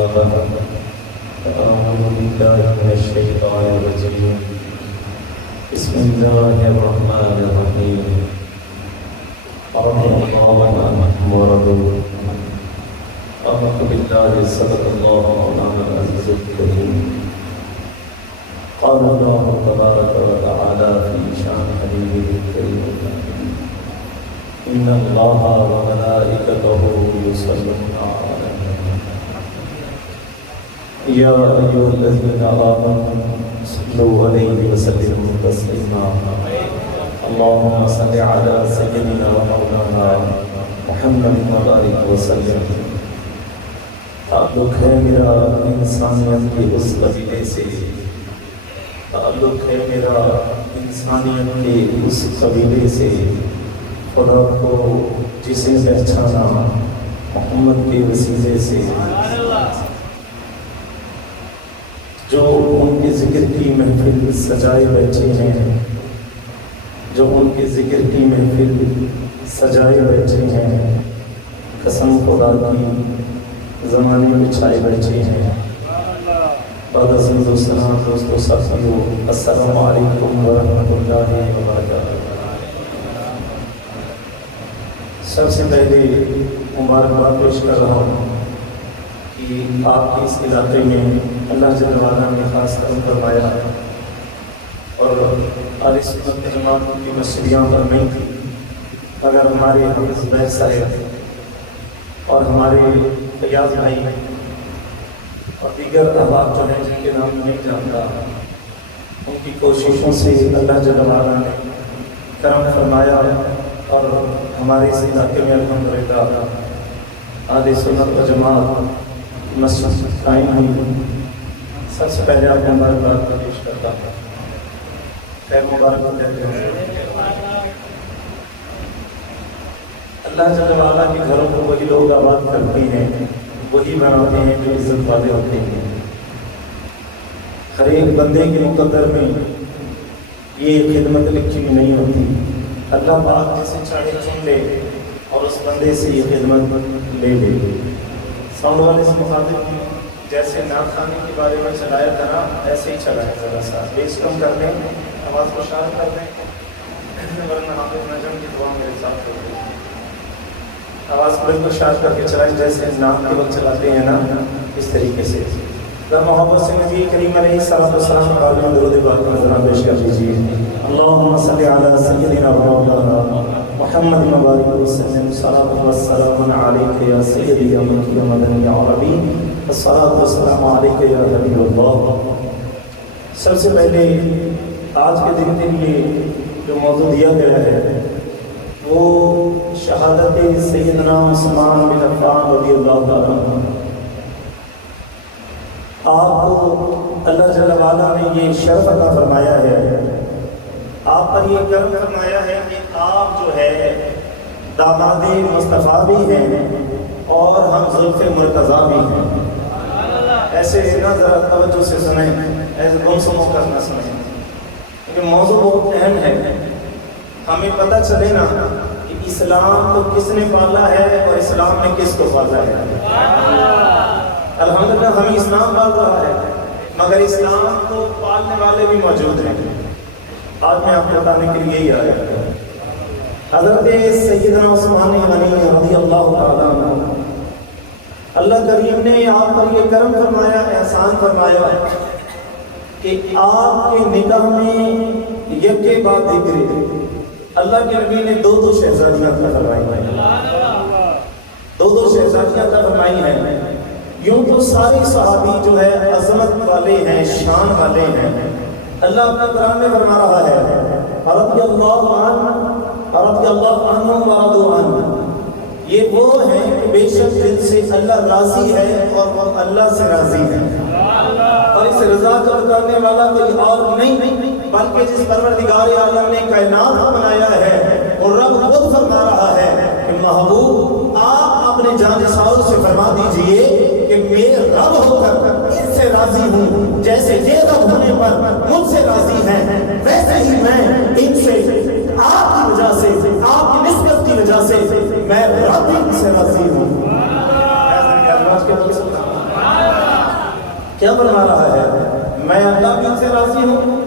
أعوذ بالله من الشيطان الرجيم. بسم الله الرحمن الرحيم. رضي الله عنهم ورضوا آمنت بالله صدق الله مولانا العزيز الكريم. قال الله تبارك وتعالى في شان حبيبه الكريم إن الله وملائكته يصلون على يا أيها الذين آمنوا صلوا عليه وسلموا تسليما. اللهم صل على سيدنا ومولانا محمد وبارك وسلم. تعلق ہے میرا انسانیت کے اس قبیلے سے، تعلق ہے میرا انسانیت کے اس قبیلے سے، خدا کو جسے پہچانا محمد کے وسیلے سے، جو ان کے ذکر کی محفل سجائے بیٹھے ہیں، جو ان کے ذکر کی محفل سجائے بیٹھے ہیں، قسم خدا کی زمانے میں چھائے بیٹھے ہیں۔ بعد از دوستان دوستو ساتھیو، السلام علیکم ورحمۃ اللہ وبرکاتہ۔ سب سے پہلے مبارکباد پیش کر رہا ہوں کہ آپ کے اس علاقے میں اللہ جل وعلا نے خاص کرم فرمایا ہے، اور اہل سنت جماعت کی مسجد یہاں پر نہیں تھی اگر ہمارے حافظ زبیر صاحب اور ہمارے فیاض بھائی اور دیگر احباب جو ہیں جن کے نام نہیں جانتا، ان کی کوششوں سے اللہ جل وعلا نے کرم فرمایا اور ہمارے اس علاقے میں الحمدللہ اہل سنت و جماعت مسجد قائم ہوئی۔ سب سے پہلے آپ کو مبارکباد پیش کرتا ہوں، خیر مبارک ہو کہتے ہیں۔ اللہ جل وعلا کے گھروں کو وہی لوگ آباد کرتے ہیں، وہی بناتے ہیں جو عزت والے ہوتے ہیں۔ ہر ایک بندے کے مقدر میں یہ خدمت لکھی ہوئی نہیں ہوتی، اللہ پاک جسے چاہے چن لے اور اس بندے سے یہ خدمت لے لے۔ ساؤنڈ والے سے مخاطب ہیں، جیسے نعت خانے کے بارے میں چلایا کرا ایسے ہی چلائے، ذرا سا بیس کم کر لیں، آواز کو شارپ کر لیں، ورنہ حافظ نجم کی دعا میرے ساتھ ہو گئی۔ آواز کو بالکل شارپ کر کے چلائیں، جیسے نعت کے وقت چلاتے ہیں نا، اس طریقے سے۔ ذرا محبت سے نبی کریم علیہ الصلوۃ والسلام کے بارے میں درود پاک کا نذرانہ پیش کر لیجیے۔ اللہم صلی علی سیدنا مولانا محمد مبارک وسلم، صلاۃ والسلام علیک یا سیدی یا مکی یا مدنی یا عربی، الصلاۃ والسلام علیک یا حبیب اللہ۔ سب سے پہلے آج کے دن کے لیے جو موضوع دیا گیا ہے وہ شہادت سیدنا عثمان بن عفان رضی اللہ تعالیٰ عنہ۔ آپ کو اللہ جل وعلا نے یہ شرف عطا فرمایا ہے، آپ پر یہ کرم فرمایا ہے کہ آپ جو ہے داماد مصطفیٰ بھی ہیں اور ہم زلف مرتضیٰ بھی ہیں۔ ایسے نہ ذرا توجہ سے سنیں، ایسے گم سمو کر نہ سنیں، کیونکہ موضوع بہت اہم ہے۔ ہمیں پتہ چلے نا کہ اسلام کو کس نے پالا ہے اور اسلام نے کس کو پالا ہے۔ الحمدللہ ہمیں اسلام پال رہا ہے، مگر اسلام کو پالنے والے بھی موجود ہیں۔ آج میں آپ کو بتانے کے لیے یہی آیا ہے۔ حضرت سیدنا عثمان غنی رضی اللہ تعالیٰ عنہ، اللہ کریم نے آپ پر یہ کرم فرمایا، احسان فرمایا کہ آپ کے نکاح میں یک کے بعد ذکر اللہ کے نبی نے دو شہزادیاں عطا فرمائی ہیں، دو شہزادیاں عطا فرمائی ہیں۔ یوں تو سارے صحابی جو ہے عظمت والے ہیں، شان والے ہیں۔ اللہ اپنا قرآن میں فرما رہا ہے، رضی اللہ عنہ ورضوا عنہ، یہ وہ ہیں کہ بے شک جن سے اللہ راضی ہے اور وہ اللہ سے راضی ہے، اور اس رضا کو کرنے والا کوئی اور نہیں بلکہ جس پروردگار عالم نے کائنات کو بنایا ہے۔ اور رب خود فرما رہا ہے کہ محبوب آپ اپنے جانشاؤں سے فرما دیجئے کہ میں رب ہو کر ان سے راضی ہوں، جیسے یہ رب ہونے پر مجھ سے راضی ہیں، ویسے ہی میں ان سے آپ کی وجہ سے، آپ کی نسبت کی وجہ سے میں رب ان سے راضی ہوں۔ کیا فرما رہا ہے؟ میں اللہ بھی سے راضی ہوں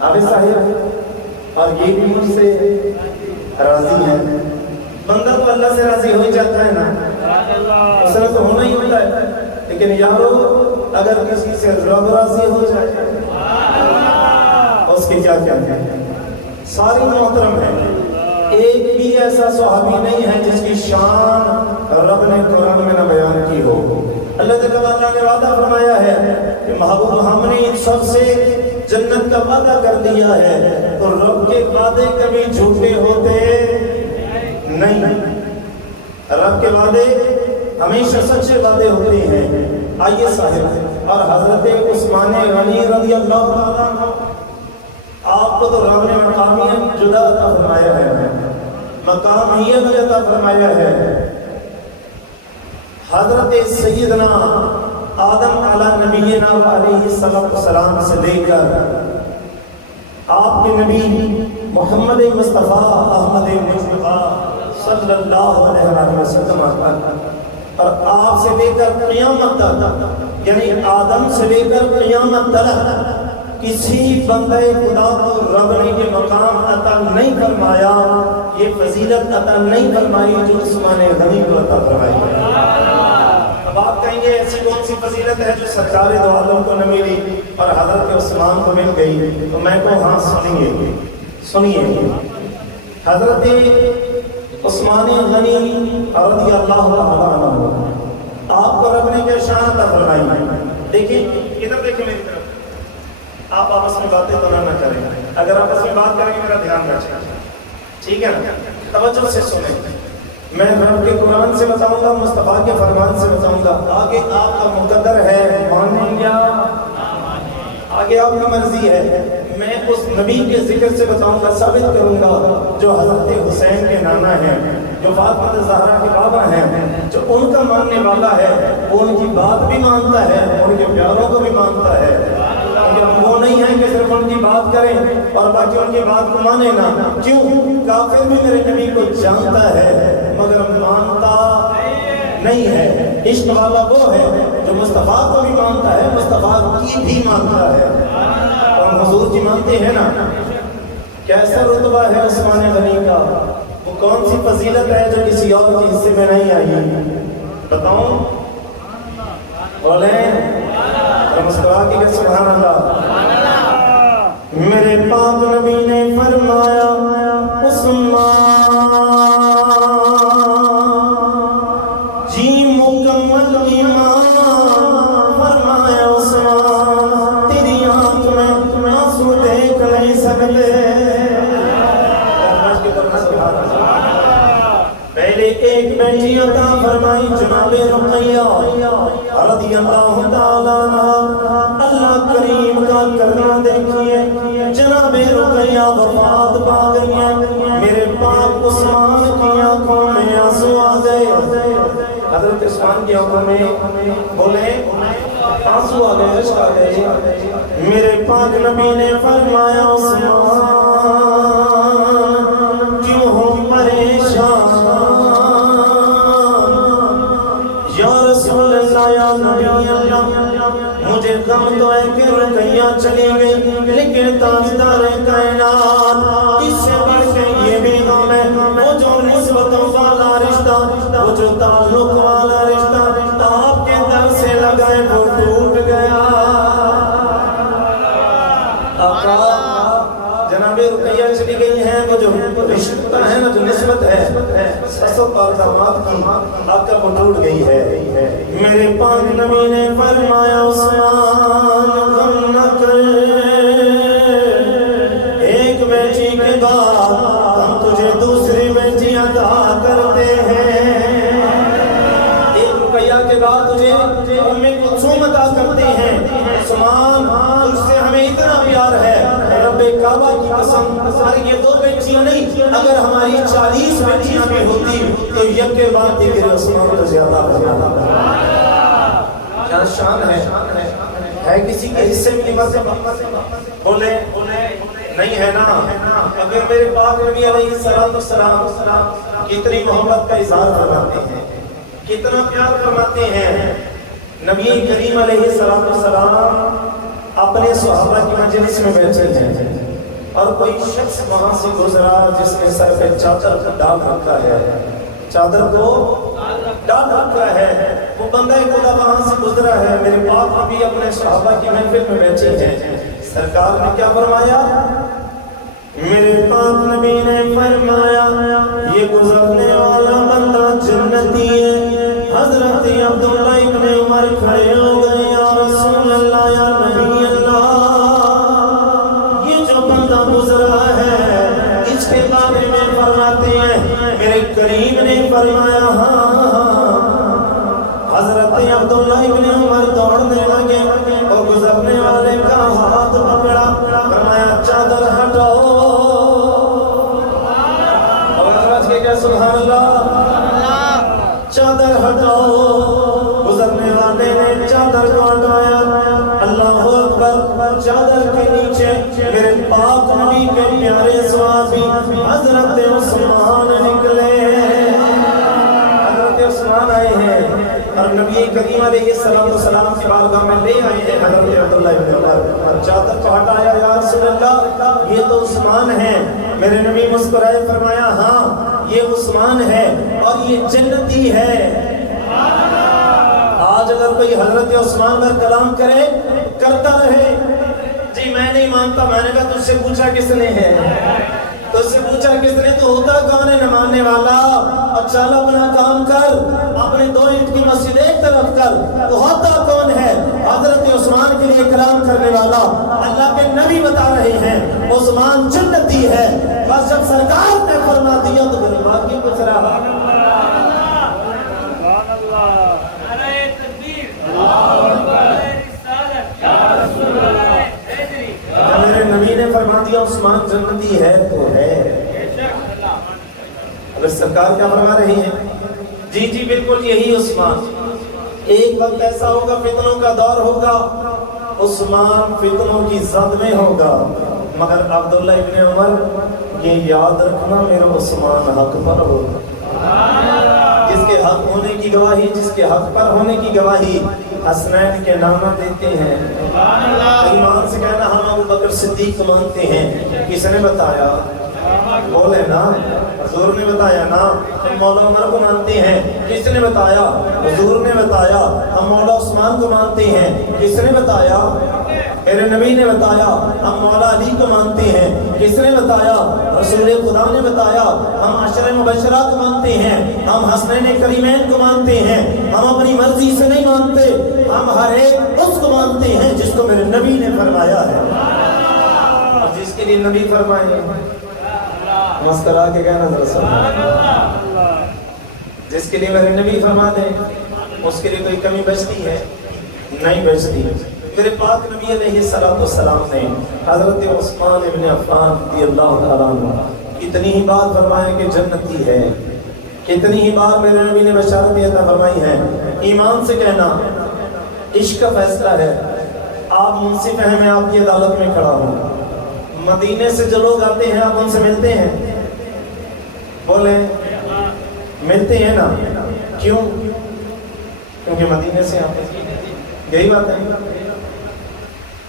عابد صاحب، اور یہ بھی مجھ سے راضی ہے۔ بندہ تو اللہ سے راضی ہو ہی جاتا ہے نا، اس طرح تو ہونا ہی ہوتا ہے، لیکن یارو اگر کسی سے رب راضی ہو جائے اس کے کیا کیا ہے؟ ساری محترم ہے، ایک بھی ایسا صحابی نہیں ہے جس کی شان رب نے قرآن میں نہ بیان کی ہو۔ اللہ تعالیٰ نے وعدہ فرمایا ہے کہ محبوب ہم نے ان سب سے جنت کا وعدہ کر دیا ہے، تو رب کے وعدے کبھی جھوٹے ہوتے نہیں، رب کے وعدے ہمیشہ سچے وعدے ہوتے ہیں۔ آئیے صاحب، اور حضرت عثمان غنی رضی اللہ تعالیٰ عنہ، آپ کو تو رب نے مقامیت جدا عطا فرمایا ہے، مقامیت عطا فرمایا ہے۔ حضرت سیدنا آدم علیہ نبینا علیہ السلام سے لے کر آپ کے نبی محمد مصطفیٰ احمد مصطفیٰ صلی اللہ علیہ وسلم، اور آپ سے لے کر قیامت تک، یعنی آدم سے لے کر قیامت تک کسی بندے خدا کو رب نے یہ مقام عطا نہیں فرمایا، یہ فضیلت عطا نہیں فرمائی جو عثمان غنی کو عطا فرمائی ہے۔ اب آپ کہیں گے ایسی کون سی فضیلت ہے جو سرکار دو عالم کو نہ ملی اور حضرت عثمان کو مل گئی؟ تو میں کو ہاں سنیے، حضرت عثمان غنی رضی اللہ عنہ، آپ کو رب نے کیا شان عطا فرمائی؟ دیکھیں ادھر، دیکھیں میری طرف، آپ آپس میں باتیں تو نہ کریں، اگر آپس میں بات کریں گے میرا دھیان رکھیں، ٹھیک ہے نا؟ توجہ سے سنیں، میں رب کے قرآن سے بتاؤں گا، مصطفیٰ کے فرمان سے بتاؤں گا، آگے آپ کا مقدر ہے، مانیں گے آگے آپ کی مرضی ہے۔ میں اس نبی کے ذکر سے بتاؤں گا، ثابت کروں گا، جو حضرت حسین کے نانا ہیں، جو فاطمہ زہرا کے بابا ہیں، جو ان کا ماننے والا ہے، وہ ان کی بات بھی مانتا ہے، ان کے پیاروں کو بھی مانتا ہے۔ وہ نہیں ہے کہ صرف ان کی بات کریں اور باقی ان کی بات کو مانے نہ، کیوں؟ کافر بھی میرے نبی کو جانتا ہے مگر مانتا نہیں ہے۔ عشق والا وہ ہے جو مصطفیٰ کو بھی مانتا ہے، مصطفیٰ کی بھی مانتا ہے، اور حضور کی مانتے ہیں نا۔ کیسا رتبہ ہے عثمان غنی کا؟ وہ کون سی فضیلت ہے جو کسی اور کے حصے میں نہیں آئی؟ بتاؤں؟ بولیں مسکرا کے کہ سبحان اللہ۔ میرے پاک نبی نے فرمایا عثمان جی مکمل ایمان، فرمایا عثمان تیری آنکھ میں آنسو دیکھ نہیں سکتے۔ پہلے ایک بیٹی عطا فرمائی جناب رقیہ رضی اللہ تعالیٰ عنہ، اللہ کریم کا کرنا دیکھیے، جناب رقیہ وفات پا گئی ہیں، میرے پاک عثمان کی آنکھوں میں آنسو آ گئے، حضرت عثمان کی آنکھوں میں بولے آنسو آ گئے، عشق آ گئے۔ میرے پاک نبی نے فرمایا عثمان کیوں ہو پریشان؟ یا نبی اللہ، مجھے غم تو ہے کہ رقیہ چلی گئی، لیکن تاجدار کائنات اس سے بڑھ کے یہ بھی غم ہے، وہ جو نسبتوں والا رشتہ، وہ جو تعلق والا رشتہ آپ کے در سے لگائے وہ ٹوٹ گیا۔ آقا جناب رقیہ چلی گئی ہیں، وہ جو رشتہ ہے نا، جو نسبت ہے سسر اور داماد کی، آپ کا وہ ٹوٹ گئی ہے۔ میرے پاک نبی نے فرمایا عثمان غم نہ کر، ایک بیٹی کے بعد ہم تجھے دوسری بیٹی عطا کرتے ہیں، ایک رقیہ کے بعد تجھے ام کلثوم عطا کرتے ہیں۔ عثمان تجھ سے ہمیں اتنا پیار ہے، رب کعبہ کی قسم، ہماری یہ دو بیٹیاں نہیں، اگر ہماری 40 بیٹیاں بھی ہوتی تو یک کے بعد دیگر عثمان کو زیادہ بناتا۔ کیا شان ہے کسی کے حصے میں نماز بولے نہیں ہے نا؟ اگر میرے پاک نبی علیہ السلام کتنی محبت کا اظہار فرماتے ہیں، کتنا پیار فرماتے ہیں، نبی کریم علیہ السلام اپنے صحابہ کی مجلس میں بیٹھے ہیں اور کوئی شخص وہاں سے گزرا جس نے سر پہ چادر کو ڈال رکھا ہے، چادر کو ڈال رکھا ہے، وہ بندہ خدا وہاں سے گزرا ہے۔ میرے پاک نبی اپنے صحابہ کی محفل میں بیٹھے ہیں، سرکار نے کیا فرمایا؟ میرے پاک نبی نے فرمایا یہ گزرنے والا بندہ جنتی ہے۔ حضرت عبداللہ ابن عمر کھڑے ہو گئے، یا رسول اللہ، یا نبی اللہ، یہ جو بندہ گزرا ہے اس کے بارے میں فرماتے ہیں میرے کریم نے فرمایا ہاں۔ حضرت عبداللہ ابن عمر دوڑنے لگے اور گزرنے والے کا ہاتھ پکڑا، فرمایا چادر ہٹاؤ۔ سبحان اللہ، چادر ہٹاؤ۔ گزرنے والے نے چادر کو ہٹایا، اللہ اکبر، چادر کے نیچے میرے پاک نبی کے پیارے صحابی حضرت عثمان نکلے۔ حضرت عثمان آئے ہیں اور نبی کریم علیہ السلام کی بارگاہ میں لے آئے ہیں حضرت عبداللہ ابن عمر۔ چادر کو ہٹایا، یا رسول اللہ یہ تو عثمان ہے۔ میرے نبی مسکرائے، فرمایا ہاں یہ عثمان ہے اور یہ جنتی ہے۔ آج اگر کوئی حضرت عثمان پر کلام کرے، کرتا رہے، جی میں نہیں مانتا، میں نے کہا تجھ سے پوچھا کس نے ہے؟ تجھ سے پوچھا کس نے؟ تو ہوتا کون ہے نہ ماننے والا؟ اور چل اپنا کام کر، اپنے 2 اینٹ کی مسجد ایک طرف کر، تو ہوتا کون ہے؟ حضرت عثمان کے لیے کلام کرنے والا اللہ کے نبی بتا رہے ہیں عثمان جنتی ہے۔ بس جب سرکار نے فرما دیا تو پھر باقی کچھ رہا۔ میرے نبی نے فرما دیا عثمان جنتی ہے تو ہے۔ اگر سرکار کیا فرما رہی ہیں؟ جی جی بالکل یہی عثمان۔ ایک وقت ایسا ہوگا، فتنوں کا دور ہوگا، عثمان فتنوں کی زد میں ہوگا، مگر عبداللہ ابن عمر یہ یاد رکھنا میرا عثمان حق پر ہوگا۔ جس کے حق ہونے کی گواہی، جس کے حق پر ہونے کی گواہی حسنین کے نامہ دیتے ہیں۔ ایمان سے کہنا ہم ابو بکر صدیق کو مانتے ہیں، کس نے بتایا؟ بولے نا، حضور نے بتایا نا۔ ہم مولا عمر کو مانتے ہیں، کس نے بتایا؟ حضور نے بتایا۔ ہم مولا عثمان کو مانتے ہیں، کس نے بتایا؟ میرے نبی نے بتایا۔ ہم مولا علی کو مانتے ہیں، کس نے بتایا؟ رسول خدا نے بتایا۔ ہم عشرہ مبشرہ کو مانتے ہیں، ہم حسنین کریمین کو مانتے ہیں۔ ہم اپنی مرضی سے نہیں مانتے، ہم ہر ایک اس کو مانتے ہیں جس کو میرے نبی نے فرمایا ہے، اور جس کے لیے نبی فرمائے۔ مسکرا کے کہنا ذرا سبحان اللہ۔ جس کے لیے میرے نبی فرما دیں اس کے لیے کوئی کمی بچتی ہے؟ نہیں بچتی۔ میرے پاک نبی علیہ السلام نے حضرت عثمان ابن عفان رضی اللہ تعالیٰ عنہ اتنی ہی بات فرمایا کہ جنتی ہے، اتنی ہی بار میرے نبی نے بشارت عطا فرمائی ہے۔ ایمان سے کہنا عشق کا فیصلہ ہے۔ آپ منصف ہیں، میں آپ کی عدالت میں کھڑا ہوں، مدینے سے جو لوگ آتے ہیں آپ ان سے ملتے ہیں؟ بولیں ملتے ہیں نا؟ کیوں؟ کیونکہ مدینے سے آتے ہیں، یہی بات ہے۔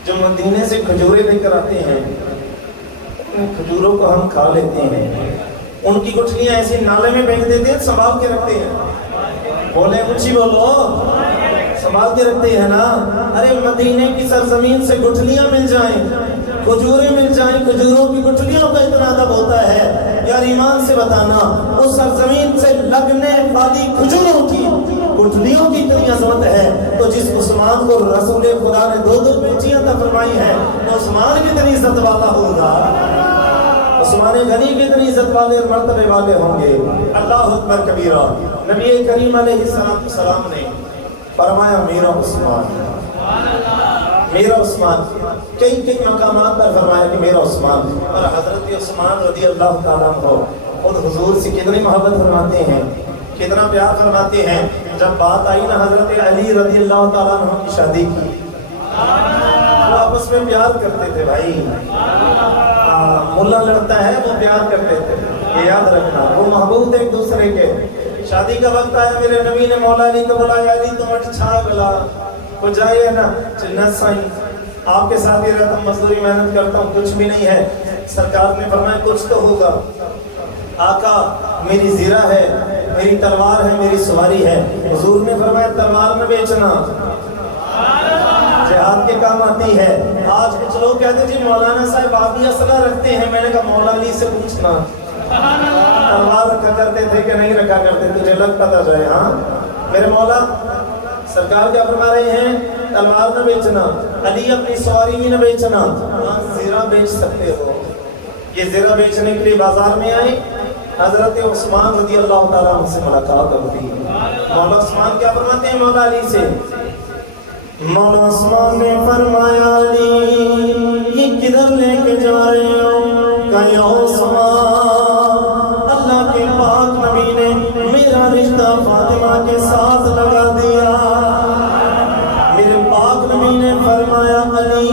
جو مدینے سے کھجورے لے کر آتے ہیں ان کھجوروں کو ہم کھا لیتے ہیں، ان کی گٹھلیاں ایسے نالے میں پھینک دیتے ہیں، سنبھال کے رکھتے ہیں۔ بولے اونچی بولو، سنبھال کے رکھتے ہیں نا۔ ارے مدینے کی سرزمین سے گٹھلیاں مل جائیں، کھجوریں مل جائیں، کھجوروں کی گٹھلیوں کا اتنا ادب ہوتا ہے۔ یار ایمان سے بتانا، اس سرزمین سے لگنے والی کھجوروں کی گٹھلیوں کی اتنی عظمت ہے، تو جس عثمان کو رسول خدا نے 2 بیٹیاں عطا فرمائی ہیں، تو عثمان کتنی عزت والا ہوگا، عثمان غنی کتنی عزت والے اور مرتبے والے ہوں گے۔ اللہ اکبر کبیرہ۔ نبی کریم علیہ السلام نے فرمایا میرا عثمان، میرا عثمان، کئی مقامات پر فرمایا کہ میرا عثمان۔ اور حضرت عثمان رضی اللہ تعالیٰ عنہ خود حضور سے کتنی محبت فرماتے ہیں، کتنا پیار فرماتے ہیں۔ جب بات آئی نا حضرت علی رضی اللہ تعالیٰ عنہ کی شادی کی، وہ آپس میں پیار کرتے تھے بھائی۔ ملا لڑتا ہے وہ پیار کرتے تھے، یہ یاد رکھنا، وہ محبوب ایک دوسرے کے۔ شادی کا وقت آیا، میرے نبی نے مولا علی کو بلایا، علی تم اٹھ چھا گلا وہ جائے نا جنت سائیں آپ کے ساتھ ہی رہتا ہوں، مزدوری محنت کرتا ہوں، کچھ بھی نہیں ہے۔ سرکار نے فرمایا کچھ تو ہوگا۔ آقا میری زیرہ ہے، میری تلوار ہے، میری سواری ہے۔ حضور نے فرمایا تلوار نہ بیچنا، جہاد کے کام آتی ہے۔ آج کچھ لوگ کہتے ہیں جی مولانا صاحب آپ بھی اسلحہ رکھتے ہیں، میں نے کہا مولا علی سے پوچھنا تلوار رکھا کرتے تھے کہ نہیں رکھا کرتے، تجھے لگ پتا جائے۔ ہاں میرے مولا سرکار کیا فرما رہے ہیں؟ تلوار نہ بیچنا، علی اپنی سواری بھی نہ بیچنا، ہاں زیرہ بیچ سکتے ہو۔ یہ زیرہ بیچنے کے لیے بازار میں آئے، حضرت عثمان رضی اللہ تعالیٰ عنہ سے ملاقات ہوتی ہے۔ مولا عثمان کیا فرماتے ہیں مولا علی سے؟ مولا عثمان نے فرمایا علی یہ کدھر لے کے جا رہے ہو؟ کہ یا عثمان اللہ کے پاک نبی نے میرا رشتہ فاطمہ کے ساتھ لگا دیا۔ میرے پاک نبی نے فرمایا علی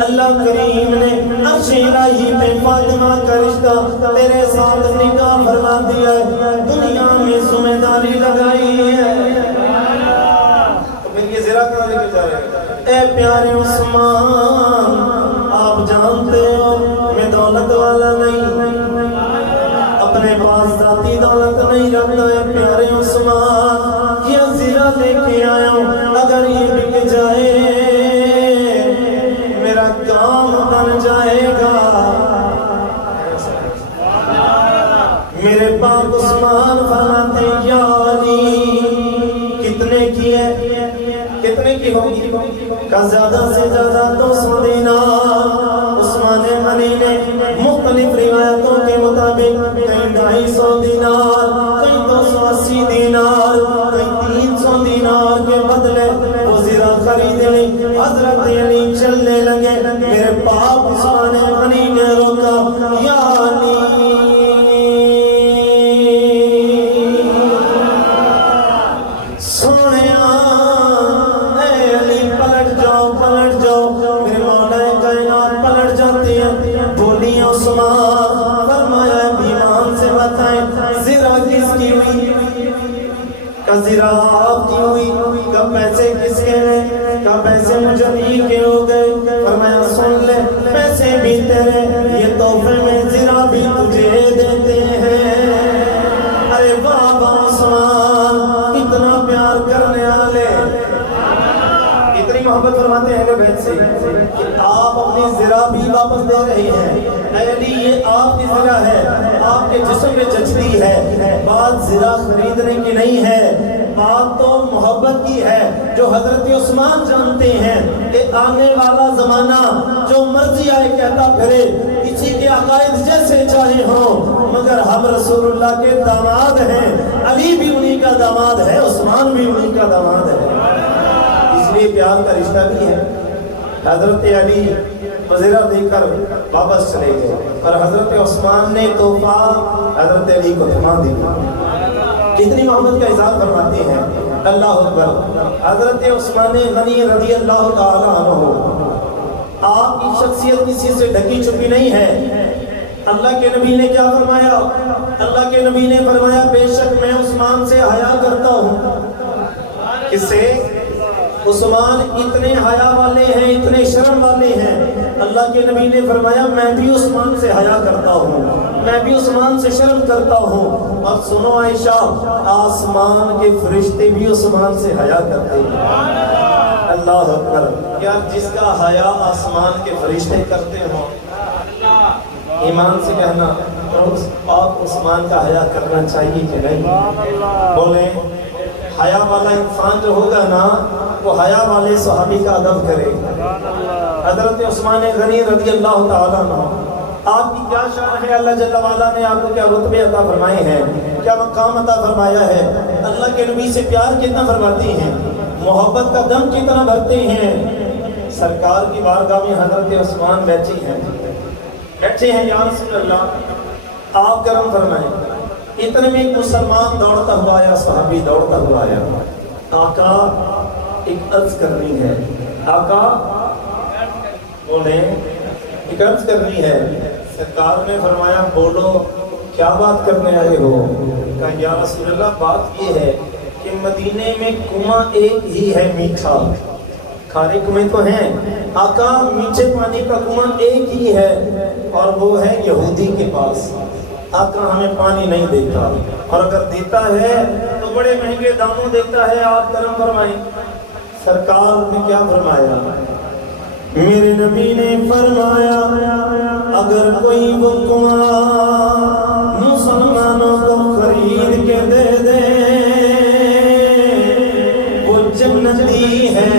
اللہ کریم نے عرش الہی پہ فاطمہ کا رشتہ تیرے ساتھ نکاح فرما دیا ہے، دنیا میں ذمہ داری لگائی ہے۔ یہ زیرہ کہاں لے کے جا رہے ہیں؟ اے پیارے عثمان آپ جانتے ہو میں دولت والا نہیں، اپنے پاس ذاتی دولت نہیں رکھتا۔ اے پیارے عثمان یہ زیرہ لے کے آیا ہوں، اگر یہ بک جائے میرا کام بن جائے گا۔ میرے پاک عثمان فرماتے یا علی کتنے کی ہے؟ کتنے کی ہوگی؟ کا زیادہ سے زیادہ 200 دینار۔ عثمان غنی نے مختلف روایتوں کے مطابق کئی 250 دینار، کئی 280 دینار، کئی 300 دینار کے بدلے وہ زیرہ خرید لی۔ حضرت علی چلنے لگے، میرے پاک عثمان غنی نے روکا، یا علی زیرہ آپ کی ہوئی؟ کب پیسے کس کے ہیں؟ کب پیسے مجھے کے ہو گئے؟ فرمایا سن لے پیسے بھی تیرے، یہ تحفے میں زیرہ بھی تجھے دیتے ہیں۔ ارے بابا عثمان اتنا پیار کرنے والے، اتنی محبت فرماتے ہیں اہل بیت سے کہ آپ اپنی زیرہ بھی واپس دے رہے ہیں۔ اے علی یہ آپ کی زیرہ ہے، آپ کے جسم میں جچتی ہے، بات زیرہ خریدنے کی نہیں ہے، بات تو محبت کی ہے۔ جو حضرت عثمان جانتے ہیں کہ آنے والا زمانہ جو مرضی آئے کہتا پھرے، کسی کے عقائد جیسے چاہے ہوں، مگر ہم رسول اللہ کے داماد ہیں۔ علی بھی انہی کا داماد ہے، عثمان بھی انہی کا داماد ہے، اس لیے پیار کا رشتہ بھی ہے۔ حضرت علی زیرہ دے کر واپس چلے گئے اور حضرت عثمان نے تحفہ حضرت علی کو تھما دیا۔ کتنی محبت کا اظہار فرماتے ہیں، اللہ اکبر۔ حضرت عثمان غنی رضی اللہ تعالیٰ عنہ، آپ کی شخصیت کسی سے ڈھکی چھپی نہیں ہے۔ اللہ کے نبی نے کیا فرمایا؟ اللہ کے نبی نے فرمایا بے شک میں عثمان سے حیا کرتا ہوں۔ کس سے؟ عثمان اتنے حیا والے ہیں، اتنے شرم والے ہیں۔ اللہ کے نبی نے فرمایا میں بھی عثمان سے حیا کرتا ہوں، میں بھی عثمان سے شرم کرتا ہوں۔ اور سنو عائشہ، آسمان کے فرشتے بھی عثمان سے حیا کرتے ہیں۔ اللہ اکبر۔ یار جس کا حیا آسمان کے فرشتے کرتے ہوں، ایمان سے کہنا پاک عثمان کا حیا کرنا چاہیے کہ نہیں؟ بولیں حیا والا انسان جو ہوگا نا وہ حیا والے صحابی کا ادب کرے۔ حضرت عثمان غنی رضی اللہ تعالیٰ عنہ، آپ کی کیا شان ہے، اللہ جل وعلا نے آپ کو کیا رتبے عطا فرمائے ہیں، کیا مقام عطا فرمایا ہے، اللہ کے نبی سے پیار کتنا فرماتے ہیں، محبت کا دم کتنا بھرتے ہیں۔ سرکار کی بارگاہ میں حضرت عثمان بیٹھے ہیں، یا رسول اللہ آپ کرم فرمائیں۔ اتنے میں ایک مسلمان دوڑتا ہوا آیا، صحابی دوڑتا ہوا آیا، آقا ایک عرض کرنی ہے، آقا انہیں ایک عرض کرنی ہے۔ سرکار نے فرمایا بولو کیا بات کرنے آئے ہو؟ کہا یا رسول اللہ بات یہ ہے کہ کہ مدینے میں کنواں ایک ہی ہے میٹھا، کھارے کنویں تو ہیں، آقا میٹھے پانی کا کنواں ایک ہی ہے اور وہ ہے یہودی کے پاس۔ آقا ہمیں پانی نہیں دیتا، اور اگر دیتا ہے تو بڑے مہنگے داموں دیتا ہے، آپ کرم فرمائیں۔ سرکار نے کیا فرمایا؟ میرے نبی نے فرمایا اگر کوئی وہ کنواں مسلمانوں کو خرید کے دے دے وہ جنتی ہے،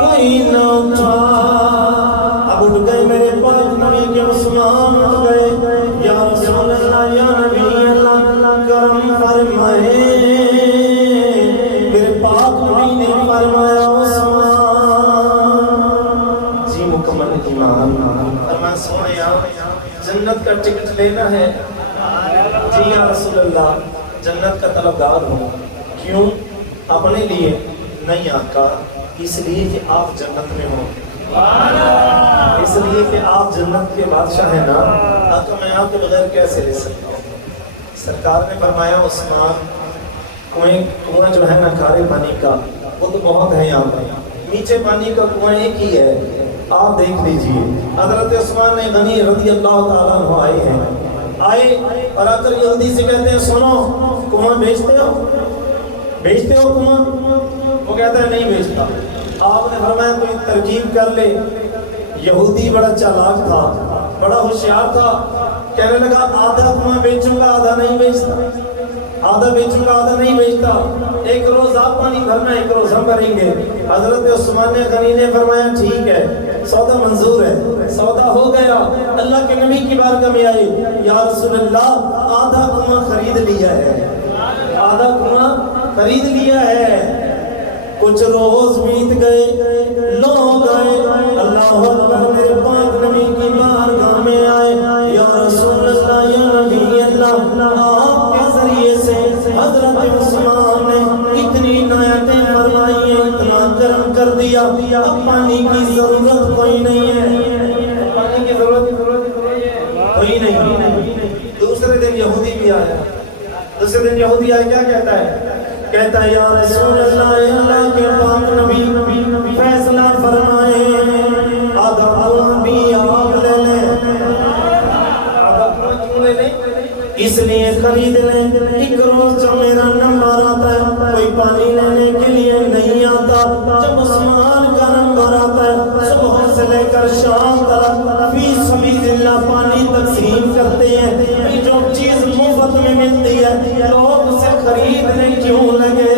کوئی نہ اٹھا۔ اب اٹھ گئے میرے پاک نبی کے عثمان، اٹھ گئے، یا رسول اللہ، یا نبی اللہ، کرم فرمائے۔ فرمایا عثمان، جی مکمل ایمان، فرمایا سویا جنت کا ٹکٹ لینا ہے؟ جی یا رسول اللہ جنت کا طلبگار ہوں۔ کیوں؟ اپنے لیے نہیں آقا، اس لیے کہ آپ جنت میں ہوں، اس لیے کہ آپ جنت کے بادشاہ ہیں نا، آقا میں آپ کے بغیر کیسے لے سکتا ہوں؟ سرکار نے فرمایا عثمان کنواں جو ہے نا کھارے پانی کا وہ تو بہت ہے، یہاں پر میٹھے پانی کا کنواں ایک ہی ہے، آپ دیکھ لیجئے۔ حضرت عثمان غنی رضی اللہ تعالیٰ عنہ آئے اور آ کر یہودی سے کہتے ہیں سنو کنواں بیچتے ہو کنواں؟ وہ کہتا ہے نہیں بیچتا۔ آپ نے فرمایا کوئی ترکیب کر لے۔ یہودی بڑا چالاک تھا، بڑا ہوشیار تھا، کہنے لگا آدھا کنواں بیچوں گا آدھا نہیں بیچتا، آدھا بیچوں گا آدھا نہیں بیچتا، ایک روز آپ پانی بھرنا ایک روز ہم بھریں گے۔ حضرت عثمان غنی نے فرمایا ٹھیک ہے، سودا منظور ہے۔ سودا ہو گیا، اللہ کے نبی کی بارگاہ میں آئے، یا رسول اللہ آدھا کنواں خرید لیا ہے، آدھا کنواں خرید لیا ہے۔ کچھ روز بیت گئے، لوگ آئے، اللہ اکبر، میرے پاک نبی کی بارگاہ میں آئے، یا رسول اللہ، یا نبی اللہ، آپ کے ذریعے سے حضرت عثمان نے اتنی عنایتیں فرمائی ہیں، اتنا کرم کر دیا، اب پانی کی ضرورت کوئی نہیں ہے، پانی کی ضرورت کوئی نہیں۔ دوسرے دن یہودی بھی آیا، دوسرے دن یہودی آیا، کیا کہتا ہے؟ کہتا ہے یا رسول اللہ، اللہ کے پاک نبی فیصلہ فرمائے، آدھا کنواں بھی آپ لے لیں۔ آدھا کنواں کیوں لے لیں؟ اس لیے خرید لیں، ایک روز جب میرا نمبر آتا ہے کوئی پانی لینے کے لیے نہیں آتا، جب عثمان کا نمبر آتا ہے صبح سے لے کر شام تک فی سبیل اللہ پانی تقسیم کرتے ہیں، جو چیز مفت میں ملتی ہے لوگ اسے خریدنے کیوں لگے؟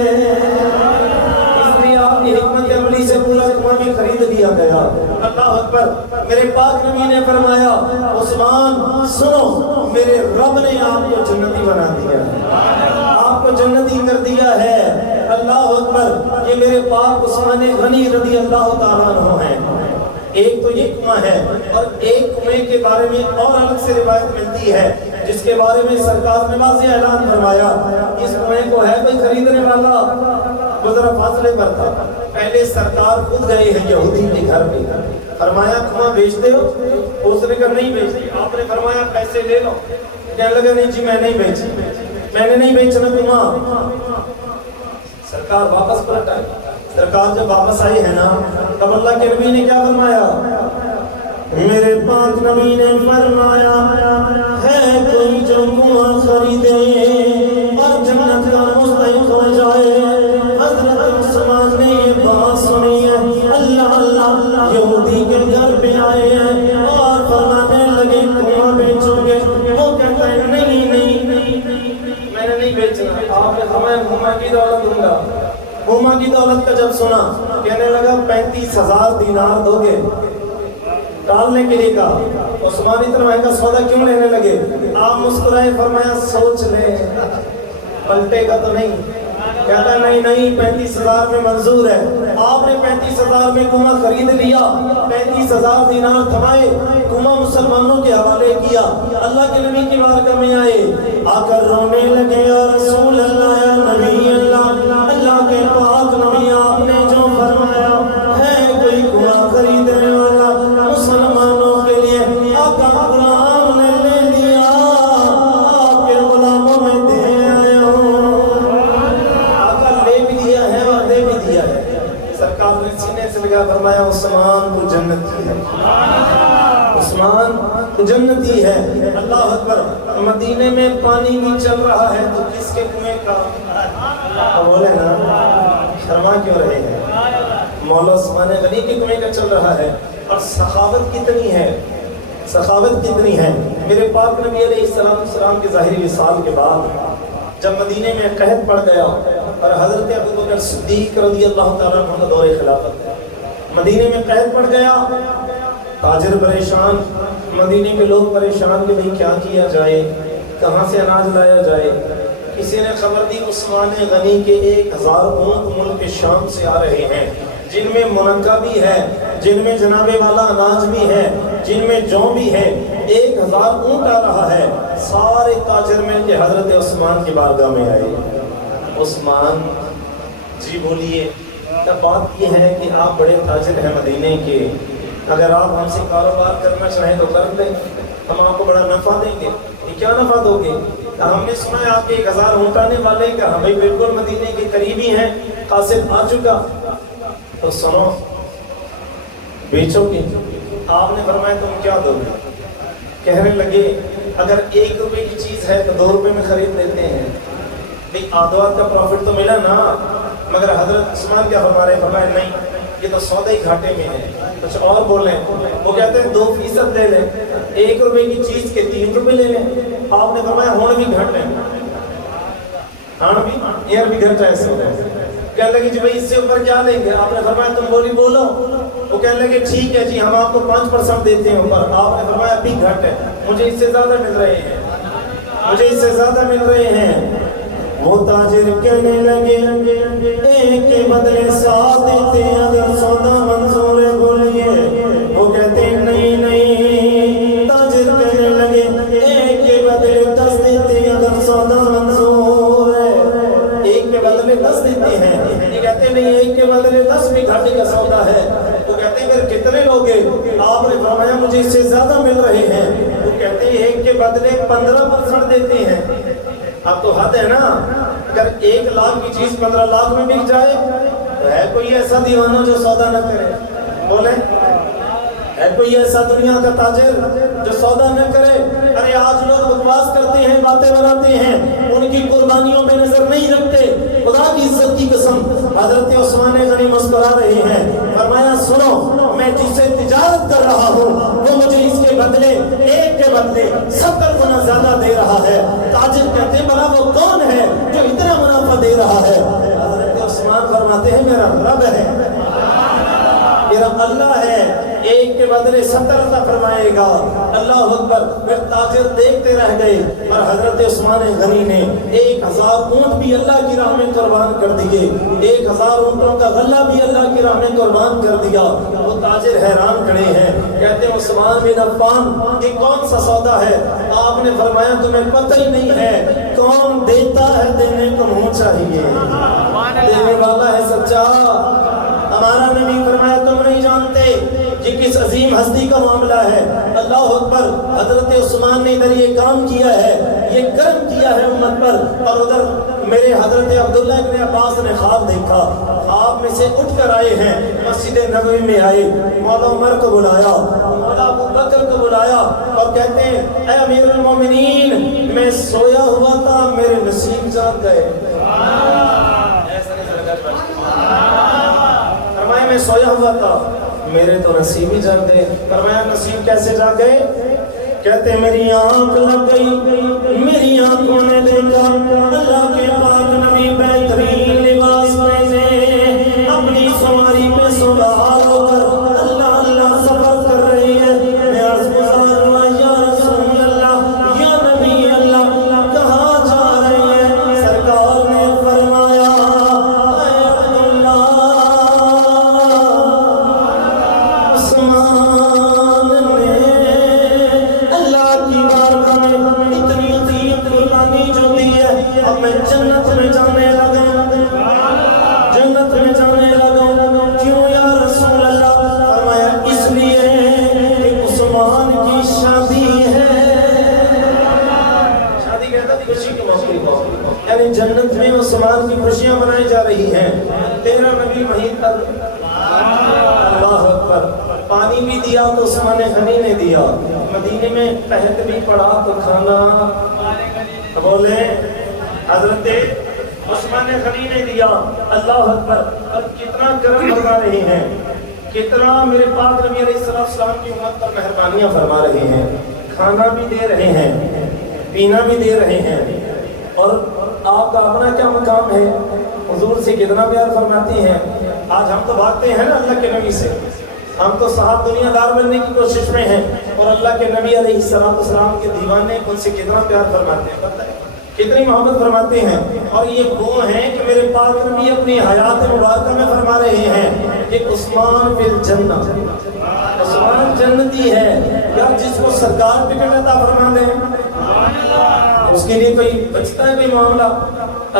اس لیے آپ کی حکمت عملی سے پورا کنواں بھی خرید لیا گیا۔ اللہ اکبر، میرے پاک نبی نے فرمایا عثمان سنو، میرے رب نے آپ کو جنتی بنا دیا، آپ کو جنتی کر دیا ہے۔ اللہ اکبر، یہ میرے پاک عثمان غنی رضی اللہ تعالیٰ عنہ ہیں۔ ایک تو یہ کنواں ہے، اور ایک کنویں کے بارے میں اور الگ سے روایت ملتی ہے جس کے بارے میں سرکار نے واضح اعلان فرمایا، اس کنویں کو ہے کوئی خریدنے والا؟ وہ ذرا فاصلے پر تھا۔ پہلے سرکار خود گئے ہیں یہودی کے گھر میں، فرمایا کنواں بیچتے ہو؟ اس نے کہا نہیں بیچتے۔ آپ نے فرمایا پیسے لے لو، کہنے لگا نہیں جی میں نہیں بیچی، میں نے نہیں بیچنا کنواں۔ سرکار واپس پلٹ آئے۔ سرکار جب واپس آئی ہے نا تب اللہ کے نبی نے کیا فرمایا؟ میرے پاک نبی نے فرمایا ہے کوئی جو کنواں خریدے اور جنت کا مستحق ہو جائے۔ حضرت عثمان نے یہ بات سنی ہے، اللہ اللہ یہودی کے گھر پہ آئے ہیں اور فرمانے لگے کنواں بیچو گے؟ وہ کہتا ہے نہیں نہیں میں نے نہیں بیچنا۔ آپ نے فرمایا گھما کی دولت دوں گا۔ گھما کی دولت کا جب سنا کہنے لگا 35,000 دینار دو گے؟ ٹالنے کے لیے کہا۔ عثمان اتنا مہنگا سودا کیوں لینے لگے؟ آپ مسکرائے، فرمایا سوچ لے، پلٹے گا تو نہیں؟ کہتا نہیں 35,000 میں منظور ہے۔ آپ نے 35,000 میں کنواں خرید لیا، 35,000 دینار تھمائے، کنواں مسلمانوں کے حوالے کیا۔ اللہ کے نبی کی بارگاہ میں آئے، آ کر رونے لگے، یا رسول اللہ، یا نبی اللہ، اللہ کے پاک نبی آپ نے جو فرمایا ہے کوئی کنواں خریدنے والا مسلمانوں کے لیے؟ آقا غلام نے لے لیا، آپ کے غلام لگا فرمایا عثمان تو جنتی ہے، عثمان تو جنتی ہے۔ اللہ اکبر، مدینے میں پانی بھی چل رہا ہے تو کس کے کنویں کا بولے نا، شرما کیوں رہے ہیں؟ مولا عثمان غنی کے کنویں کا چل رہا ہے۔ اور سخاوت کتنی ہے، سخاوت کتنی ہے۔ میرے پاک نبی علیہ السلام کے ظاہری وصال کے بعد جب مدینے میں قحط پڑ گیا اور حضرت ابوبکر صدیق رضی اللہ تعالیٰ عنہ دور خلافت، مدینے میں قحط پڑ گیا، تاجر پریشان، مدینے کے لوگ پریشان کہ بھئی کیا کیا جائے، کہاں سے اناج لایا جائے۔ کسی نے خبر دی عثمان غنی کے 1000 اونٹ ملک شام سے آ رہے ہیں، جن میں منقع بھی ہے، جن میں جناب والا اناج بھی ہے، جن میں جو بھی ہے، 1000 اونٹ آ رہا ہے۔ سارے تاجر مل کے حضرت عثمان کی بارگاہ میں آئے۔ عثمان جی بولیے، تب بات یہ ہے کہ آپ بڑے تاجر ہیں مدینے کے، اگر آپ ہم سے کاروبار کرنا چاہیں تو کر لیں، ہم آپ کو بڑا نفع دیں گے۔ یہ کیا نفع دو گے؟ ہم نے سنا ہے آپ کے 1000 اونٹ آنے والے کا، ہمیں بالکل مدینے کے قریبی ہیں، قاصد آ چکا، تو سنو بیچو گے؟ آپ نے فرمایا تم کیا دو گے؟ کہنے لگے اگر 1 روپے کی چیز ہے تو 2 روپے میں خرید لیتے ہیں، بھئی آدھوات کا پروفٹ تو ملا نا۔ مگر حضرت عثمان کیا فرما رہے ہیں؟ فرمایا نہیں، یہ تو سودا ہی گھاٹے میں ہے، کچھ اور بولیں۔ وہ کہتے ہیں 2% لے لیں، 1 روپے کی چیز کے 3 روپے لے لیں۔ آپ نے فرمایا ہون بھی گھٹ لیں، ہاں بھی ایئر بھی گھٹ ہے ایسے ہوتا ہے۔ کہنے لگے جی بھائی اس سے اوپر کیا لیں گے؟ آپ نے فرمایا تم بولی بولو۔ وہ کہنے لگے ٹھیک ہے جی ہم آپ کو 5% دیتے ہیں اوپر۔ آپ نے فرمایا ابھی گھٹ ہے، مجھے اس سے زیادہ مل رہے ہیں، مجھے اس سے زیادہ مل رہے ہیں۔ وہ تاجر کہنے لگے 1 کے بدلے 7 دیتے ہیں اگر سودا منظور ہے بولیے۔ وہ کہتے ہیں نہیں نہیں۔ تاجر کہنے لگے 1 کے بدلے 10 دیتے ہیں اگر سودا منظور ہے۔ 1 کے بدلے 10 دیتے ہیں، یہ کہتے ہیں نہیں 1 کے بدلے 10 بھی گھاٹے کا سودا ہے۔ وہ کہتے ہیں پھر کتنے لوگے؟ آپ نے فرمایا مجھے اس سے زیادہ مل رہے ہیں۔ وہ کہتے ہیں 1 کے بدلے 15% دیتے ہیں۔ اب تو حد ہے نا، اگر 1 لاکھ کی چیز 15 لاکھ میں بک جائے تو ہے کوئی ایسا دیوانہ جو سودا نہ کرے؟ بولیں ہے کوئی ایسا دنیا کا تاجر جو سودا نہ کرے؟ ارے آج لوگ بکواس کرتے ہیں، باتیں بناتے ہیں، ان کی قربانیوں میں نظر نہیں رکھتے۔ خدا کی عزت کی قسم حضرت عثمان غنی مسکرا رہے ہیں، فرمایا سنو میں جس سے تجارت کر رہا ہوں وہ مجھے اس کے بدلے 1 کے بدلے 70 گنا زیادہ دے رہا ہے۔ تاجر کہتے ہیں بھلا وہ کون ہے جو اتنا منافع دے رہا ہے؟ حضرت عثمان فرماتے ہیں میرا رب ہے، میرا اللہ ہے، 1 کے بدلے 70 عطا فرمائے گا۔ اللہ اکبر۔ پھر تاجر دیکھتے رہ گئے اور حضرت عثمان غنی نے 1000 اونٹ بھی اللہ کی راہ میں قربان کر دیے، 1000 اونٹوں کا غلہ بھی اللہ کی راہ میں قربان کر دیا۔ وہ تاجر حیران کھڑے ہیں، کہتے ہیں عثمان بن عفان یہ کون سا سودا ہے؟ آپ نے فرمایا تمہیں پتہ ہی نہیں ہے، کون دیتا ہے دینے کو منہ چاہیے، دینے والا ہے سچا۔ ہمارا نبی فرمایا تم نہیں جانتے یہ کس عظیم ہستی کا معاملہ ہے۔ اللہ اکبر۔ حضرت عثمان نے ادھر یہ کام کیا ہے، یہ کرم کیا ہے امت پر، اور ادھر میرے حضرت عبداللہ ابن عباس نے خواب دیکھا، خواب میں سے اٹھ کر آئے ہیں، مسجد نبوی میں آئے، مولا عمر کو بلایا، مولا ابو بکر کو بلایا اور کہتے ہیں اے امیر المومنین میں سویا ہوا تھا، میرے نصیب جاگ گئے۔ فرمایا میں سویا ہوا تھا میرے تو نصیب ہی جاگ گئے۔ فرمایا نصیب کیسے جاگ گئے؟ کہتے میری آنکھ لگ گئی، میری آنکھوں نے دیکھا اللہ کے پاک نبی بہترین لباس پہنے اپنی سواری پہ سوار ہو کر اللہ اللہ سفر کر رہی ہے۔ میں عرض گزار ہوا یا رسول اللہ، یا نبی اللہ، کہاں جا رہے ہیں؟ سرکار نے فرمایا اے عبداللہ، عثمان نے اللہ کی بارگاہ میں اتنی عظیم قربانی جو دی ہے، اب میں جنت میں عثمان کی خوشیاں منائی جا رہی ہیں، تیرا نبی وہیں پر، اللہ اکبر، پانی بھی دیا تو عثمان غنی نے دیا، مدینے میں قحط بھی پڑا تو کھانا بولے حضرت عثمان غنی نے دیا، اللہ اکبر۔ اب کتنا کرم فرما رہے ہیں، کتنا میرے پاک نبی علیہ السلام کی امت پر مہربانیاں فرما رہے ہیں، کھانا بھی دے رہے ہیں، پینا بھی دے رہے ہیں، اور آپ کا اپنا کیا مقام ہے، حضور سے کتنا پیار فرماتی ہیں۔ آج ہم تو بھاگتے ہیں نا اللہ کے نبی سے، ہم تو صاحب دنیا دار بننے کی کوشش میں ہیں، اور اللہ کے نبی علیہ السلام کے دیوانے ان سے کتنا پیار فرماتے ہیں، پتہ ہے کتنی محبت فرماتے ہیں۔ اور یہ وہ ہیں کہ میرے پاک نبی اپنی حیات مبارکہ میں فرما رہے ہیں کہ عثمان فی الجنہ، عثمان جنتی ہے، یا جس کو سرکار ٹکٹ عطا فرما دیں اس کے لیے کوئی بچتا ہے کوئی معاملہ۔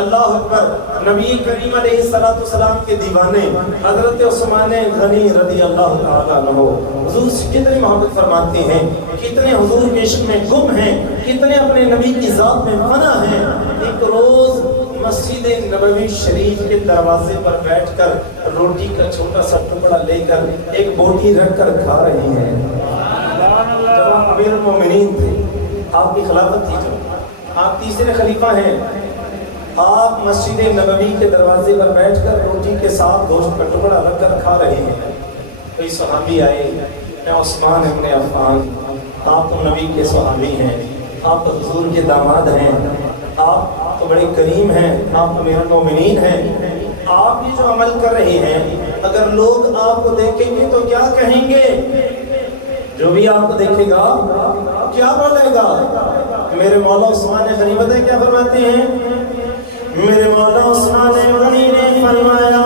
اللہ اکبر، نبی کریم علیہ السلام کے دیوانے حضرت عثمان غنی رضی اللہ تعالیٰ عنہ حضور سے کتنی محبت فرماتے ہیں، کتنے حضور کے عشق میں گم ہیں، کتنے اپنے نبی کی ذات میں فنا ہیں۔ ایک روز مسجد نبوی شریف کے دروازے پر بیٹھ کر روٹی کا چھوٹا سا ٹکڑا لے کر ایک بوٹی رکھ کر کھا رہے ہیں۔ جب آپ امیر المومنین تھے، آپ کی خلافت تھی، جو آپ تیسرے خلیفہ ہیں، آپ مسجد نبوی کے دروازے پر بیٹھ کر روٹی کے ساتھ گوشت کا ٹکڑا رکھ کر کھا رہے ہیں۔ کوئی صحابی آئے، میں عثمان ابن عفان، آپ تو نبی کے صحابی ہیں، آپ تو حضور کے داماد ہیں، آپ تو بڑے کریم ہیں، آپ امیر المومنین ہیں، آپ یہ جو عمل کر رہے ہیں اگر لوگ آپ کو دیکھیں گے تو کیا کہیں گے؟ جو بھی آپ کو دیکھے گا کیا بولے گا؟ میرے مولا عثمان غنی پتہ ہے کیا فرماتے ہیں؟ میرے مولا عثمان غنی نے فرمایا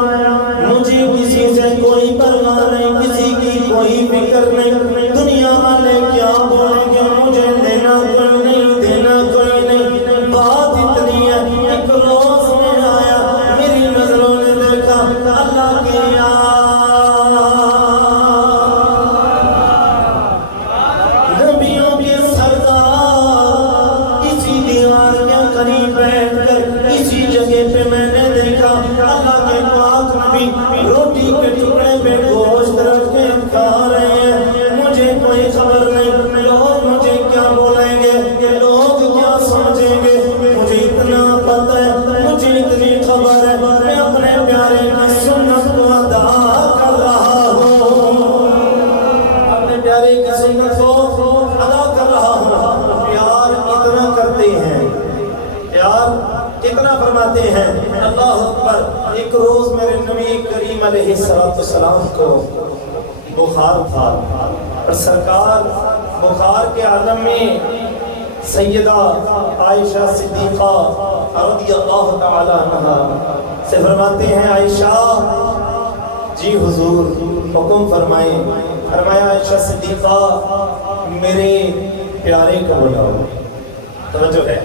مجھے کسی سے کوئی پرواہ نہیں، کسی کی کوئی فکر نہیں، دنیا والے کیا بولیں گے مجھے دینا کوئی نہیں، دینا کوئی نہیں، بات اتنی ہے۔ ایک روز میں آیا، میری نظروں نے دیکھا اللہ کے نبیوں کے سردار اسی دیوار کے قریب بیٹھ کر اسی جگہ پہ میں نے دیکھا اللہ کے پاک نبی روٹی کے ٹکڑے پہ گوشت رکھ کے کھا رہے ہیں۔ مجھے کوئی خبر نہیں لوگ مجھے کیا بولیں گے، کہ لوگ کیا سمجھیں گے، مجھے اتنا پتہ ہے، مجھے اتنی خبر ہے، میں اپنے پیارے کی سنت کو ادا کر رہا ہوں، اپنے پیارے کی سنت کو ادا کر رہا ہوں۔ پیار اتنا کرتے ہیں، پیار کتنا فرماتے ہیں، اللہ اکبر۔ ایک روز میرے نبی کریم علیہ السلام کو بخار تھا، اور سرکار بخار کے عالم میں سیدہ عائشہ صدیقہ رضی اللہ تعالی عنہ سے فرماتے ہیں عائشہ جی حضور حکم فرمائیں۔ فرمایا عائشہ صدیقہ میرے پیارے کو بلاؤ، توجہ ہے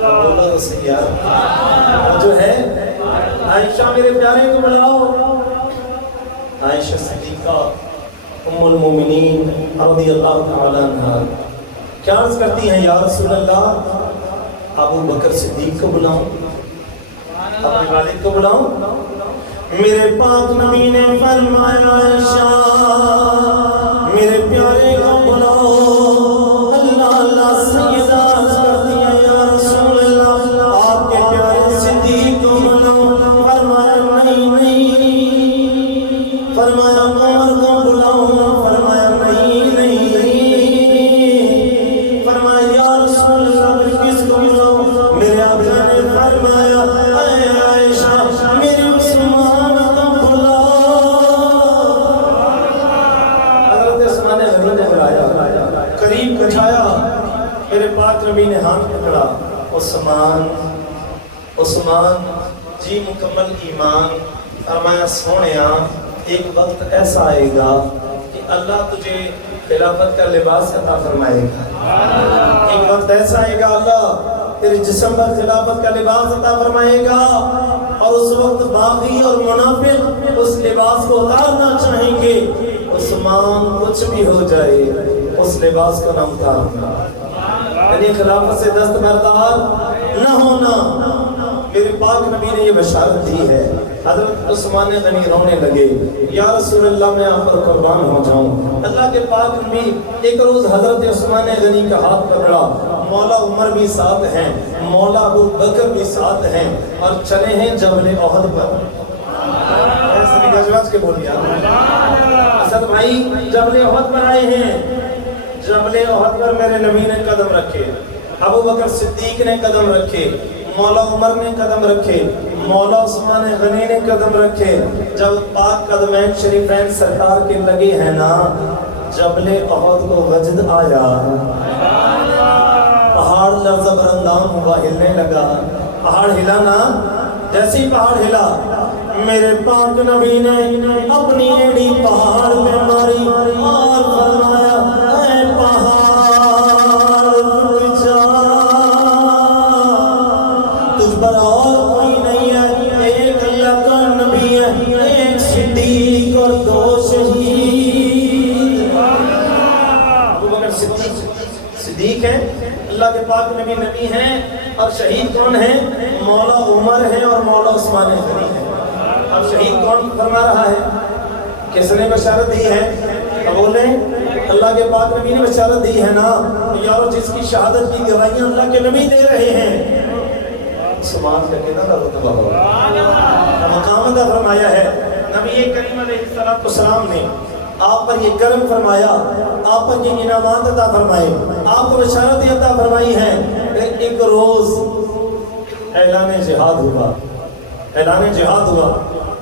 بولو صحیح یار، جو ہے عائشہ میرے پیارے کو بلاؤ۔ عائشہ صدیقہ ام المومنین رضی اللہ تعالی عنہ کیا عرض کرتی ہیں، یا رسول اللہ ابو بکر صدیق کو بلاؤں، اپنے والد کو بلاؤں؟ میرے پاک نبی نے فرمایا عائشہ میرے پیارے کو بلاؤ۔ اللہ اللہ سیدہ عرض کرتی ہیں یا رسول اللہ آپ کے پیارے صدیق کو بلاؤ۔ فرمایا نہیں نہیں، فرمایا عمر کو بلاؤ، فرمایا نہیں نہیں، فرمایا یا رسول اللہ کس کو بلاؤ؟ میرے آقا نے فرمایا اے عائشہ میرے عثمان کو بلاؤ۔ حضرت عثمان غنی نے بلایا، قریب بٹھایا، میرے پاک نبی نے ہاتھ پکڑا، عثمان عثمان جی مکمل ایمان، فرمایا سونیا ایک وقت ایسا آئے گا کہ اللہ تجھے خلافت کا لباس عطا فرمائے گا، ایک وقت ایسا آئے گا اللہ تیرے جسم پر خلافت کا لباس عطا فرمائے گا، اور اس وقت باغی اور منافق اس لباس کو اتارنا چاہیں گے، عثمان کچھ بھی ہو جائے اس لباس کو نہ اتارنا، یعنی خلافت سے دست بردار نہ ہونا۔ میرے پاک نبی نے یہ بشارت دی ہے۔ حضرت عثمان غنی رونے لگے، یا رسول اللہ میں آپ پر قربان ہو جاؤں۔ اللہ کے پاک نبی ایک روز حضرت عثمان غنی کا ہاتھ پکڑا، مولا عمر بھی ساتھ ہیں، مولا ابو بکر بھی ساتھ ہیں، اور چلے ہیں جبل احد پر۔ ایسا گجواز کے بولیا اسد بھائی جبل احد پر آئے ہیں۔ جبل احد پر میرے نبی نے قدم رکھے، ابو بکر صدیق نے قدم رکھے، مولا عمر نے قدم رکھے، مولا عثمان غنی نے قدم رکھے۔ جب پاک قدمین شریفین سرکار کے لگے ہیں نا، جبل احد کو وجد آیا، پہاڑ لرزہ برندان ہوا، ہلنے لگا۔ پہاڑ ہلا نا، جیسے ہی پہاڑ ہلا، میرے پاک نبی نے اپنی ایڑی پہاڑ پہ ماری اور فرمایا، اے پہاڑ رک جا، تجھ پر اور کوئی نہیں ہے، ایک اللہ کا نبی ہے، ایک صدیق اور دو شہید۔ ابو بکر صدیق ہے، اللہ کے پاک نبی نبی ہیں، اور شہید کون ہیں؟ مولا عمر ہیں اور مولا عثمان غنی ہیں۔ اب شہید کون فرما رہا ہے؟ کس نے بشارت دی ہے؟ اب بولیں، اللہ کے پاک نبی نے بشارت دی ہے نا۔ یارو جس کی شہادت کی گواہیاں اللہ کے نبی دے رہے ہیں، سماعت کر کے نہ رتبہ ہو، مقام عطا فرمایا ہے۔ نبی کریم علیہ السلام نے آپ پر یہ کرم فرمایا، آپ پر یہ انعامات عطا فرمائے، آپ کو بشارت عطا فرمائی ہے۔ ایک روز اعلان جہاد ہوا، اعلان جہاد ہوا،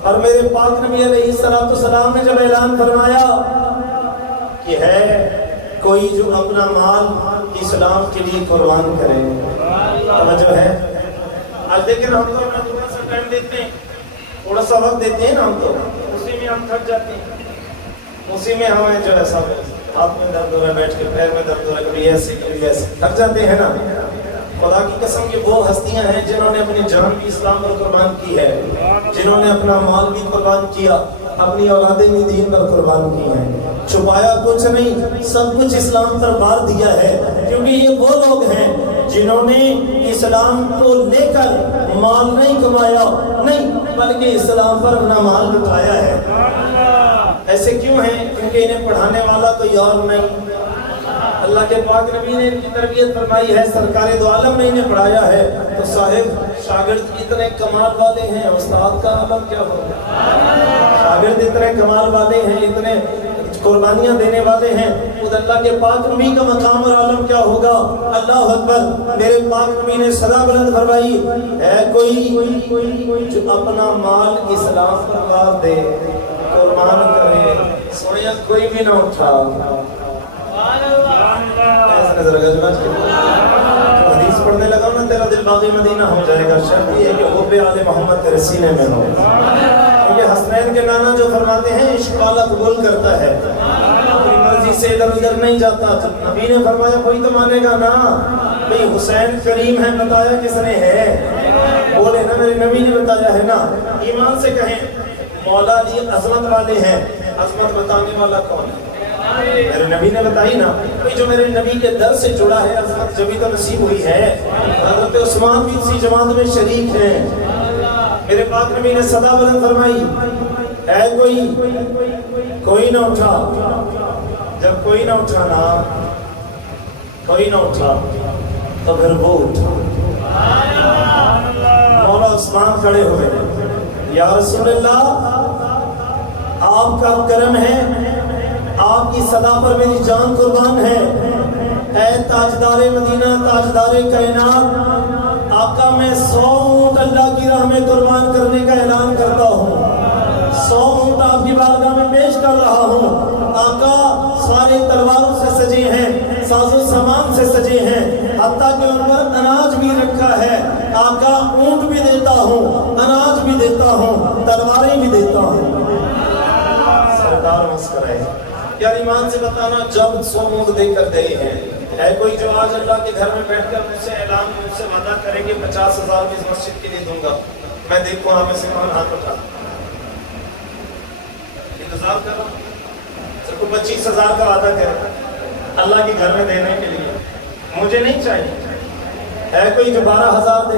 اور میرے پاک نبی علیہ السلام نے جب اعلان فرمایا کہ ہے کوئی جو اپنا مال اسلام کے لیے قربان کرے، توجہ ہے۔ آج دیکھیں ہم تو اپنا تھوڑا سا ٹائم دیتے ہیں، تھوڑا سا وقت دیتے ہیں نا، ہم تو اسی میں ہم تھک جاتے ہیں، اسی میں ہمیں جو ہے سب ہاتھ میں درد ہو رہا ہے، بیٹھ کے پیر میں درد ہو رہا ہے، کبھی ایسے کبھی ایسے، تھک جاتے ہیں نا۔ خدا کی قسم کہ وہ ہستیاں ہیں جنہوں نے اپنی جان بھی اسلام پر قربان کی ہے، جنہوں نے اپنا مال بھی قربان کیا، اپنی اولادیں بھی دین پر قربان کی ہیں، چھپایا کچھ نہیں، سب کچھ اسلام پر بار دیا ہے، کیونکہ یہ وہ لوگ ہیں جنہوں نے اسلام کو لے کر مال نہیں کمایا، نہیں بلکہ اسلام پر اپنا مال لٹایا ہے۔ ایسے کیوں ہیں؟ کیونکہ انہیں پڑھانے والا کوئی اور نہیں، اللہ کے پاک نبی نے ان کی تربیت فرمائی ہے، سرکار دو عالم نے انہیں پڑھایا ہے، تو صاحب شاگرد اتنے کمال والے ہیں، استاد کا عالم کیا ہوگا؟ شاگرد اتنے کمال والے ہیں، اتنے قربانیاں دینے والے ہیں، خود اللہ کے پاک نبی کا مقام اور عالم کیا ہوگا؟ اللہ اکبر۔ میرے پاک نبی نے صدا بلند فرمائی، ہے کوئی جو اپنا مال اسلام پر وار دے، قربان کرے، سویا کوئی بھی نہ اٹھا۔ ایسا نظر حدیث پڑھنے لگا نا، تیرا دل باغی مدینہ ہو جائے گا، شرط یہ ہے کہ حب آل محمد تیرے سینے میں ہو، کیونکہ حسنین کے نانا جو فرماتے ہیں عشق والا قبول کرتا ہے، اپنی مرضی سے ادھر ادھر نہیں جاتا۔ جب نبی نے فرمایا کوئی تو مانے گا نا، بھئی حسین کریم ہے، بتایا کس نے ہے؟ بولے نا میرے نبی نے بتایا ہے نا۔ ایمان سے کہیں مولا علی عظمت والے ہیں، عظمت بتانے والا کون ہے؟ میرے نبی نے بتائی نا، جو میرے نبی کے در سے جڑا ہے عظمت جبھی تو نصیب ہوئی ہے۔ حضرت عثمان بھی اسی جماعت میں شریک ہیں۔ میرے پاک نبی نے صدا بلند فرمائی، اے کوئی نہ اٹھا۔ جب کوئی نہ اٹھا نا، کوئی نہ اٹھا تو پھر وہ اٹھا۔ مولا عثمان کھڑے ہوئے، یا رسول اللہ آپ کا کرم ہے، آپ کی صدا پر میری جان قربان ہے، اے تاجدار مدینہ، تاجدار کائنات، آقا میں 100 اونٹ اللہ کی راہ میں قربان کرنے کا اعلان کرتا ہوں، 100 اونٹ آپ کی بارگاہ میں پیش کر رہا ہوں۔ آقا سارے تلواروں سے سجے ہیں، ساز و سامان سے سجے ہیں، حتیٰ کہ ان پر اناج بھی رکھا ہے۔ آقا اونٹ بھی دیتا ہوں، اناج بھی دیتا ہوں، تلواریں بھی دیتا ہوں۔ سرکار مسکرائے، یار ایمان سے بتانا، جب 100 اونٹ دے کر گئے ہیں، ہے کوئی جو آج اللہ کے گھر میں بیٹھ کر مجھ سے اعلان، مجھ سے وعدہ کرے کہ 50,000 کی اس مسجد کے لیے دوں گا، میں دیکھوں آپ میں سے کون ہاتھ اٹھا؟ انتظار کر رہا ہوں، صرف 25,000 کا وعدہ کرے اللہ کے گھر میں دینے کے لیے، مجھے نہیں چاہیے۔ ہے کوئی جو 12,000 دے؟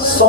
100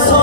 100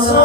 100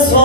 100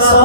100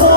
100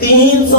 300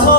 100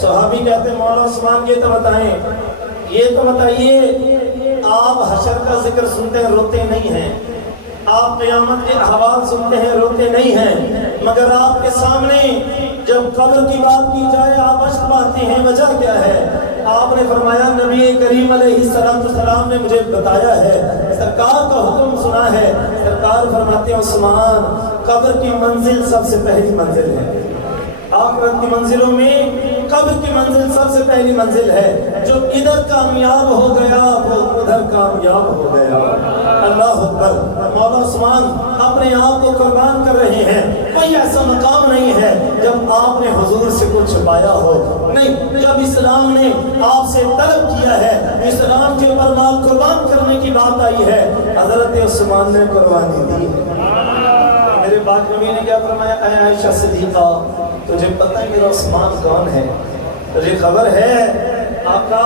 صحابی کہتے ہیں مولا عثمان یہ تو بتائیں، یہ تو بتائیے آپ حشر کا ذکر سنتے ہیں روتے نہیں ہیں، آپ قیامت کے احوال سنتے ہیں روتے نہیں ہیں، مگر آپ کے سامنے جب قبر کی بات کی جائے آپ اشک بہاتے ہیں، وجہ کیا ہے؟ آپ نے فرمایا نبی کریم علیہ السلام نے مجھے بتایا ہے، سرکار کا حکم سنا ہے، سرکار فرماتے ہیں عثمان قبر کی منزل سب سے پہلی منزل ہے، آخرت کی منزلوں میں قبر کی منزل سب سے پہلی منزل ہے، جو ادھر کامیاب ہو گیا وہ ادھر کامیاب ہو گیا۔ اللہ اکبر۔ مولا عثمان اپنے آپ کو قربان کر رہے ہیں، کوئی ایسا مقام نہیں ہے جب آپ نے حضور سے کچھ چھپایا ہو، نہیں، جب اسلام نے آپ سے طلب کیا ہے، اسلام کے اوپر مال قربان کرنے کی بات آئی ہے، حضرت عثمان نے قربانی دی ہے۔ میرے پاک نبی نے کیا فرمایا؟ اے عائشہ صدیقہ تجھے پتہ ہے میرا عثمان کون ہے؟ تجھے خبر ہے؟ آقا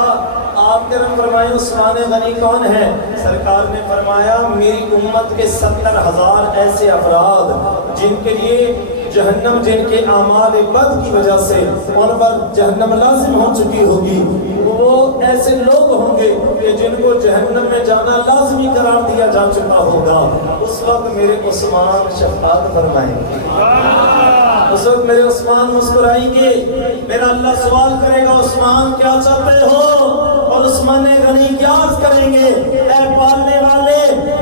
آپ کرم فرمائے عثمان غنی کون ہے؟ سرکار نے فرمایا میری امت کے 70,000 ایسے افراد جن کے لیے جہنم، جن کے اعمال بد کی وجہ سے ان پر جہنم لازم ہو چکی ہوگی، وہ ایسے لوگ ہوں گے کہ جن کو جہنم میں جانا لازمی قرار دیا جا چکا ہوگا، اس وقت میرے عثمان شفاعت فرمائیں گے، اس وقت میرے عثمان مسکرائیں گے، میرا اللہ سوال کرے گا عثمان کیا چاہتے ہو؟ اور عثمان غنی کیا عرض کریں گے؟ اے پالنے والے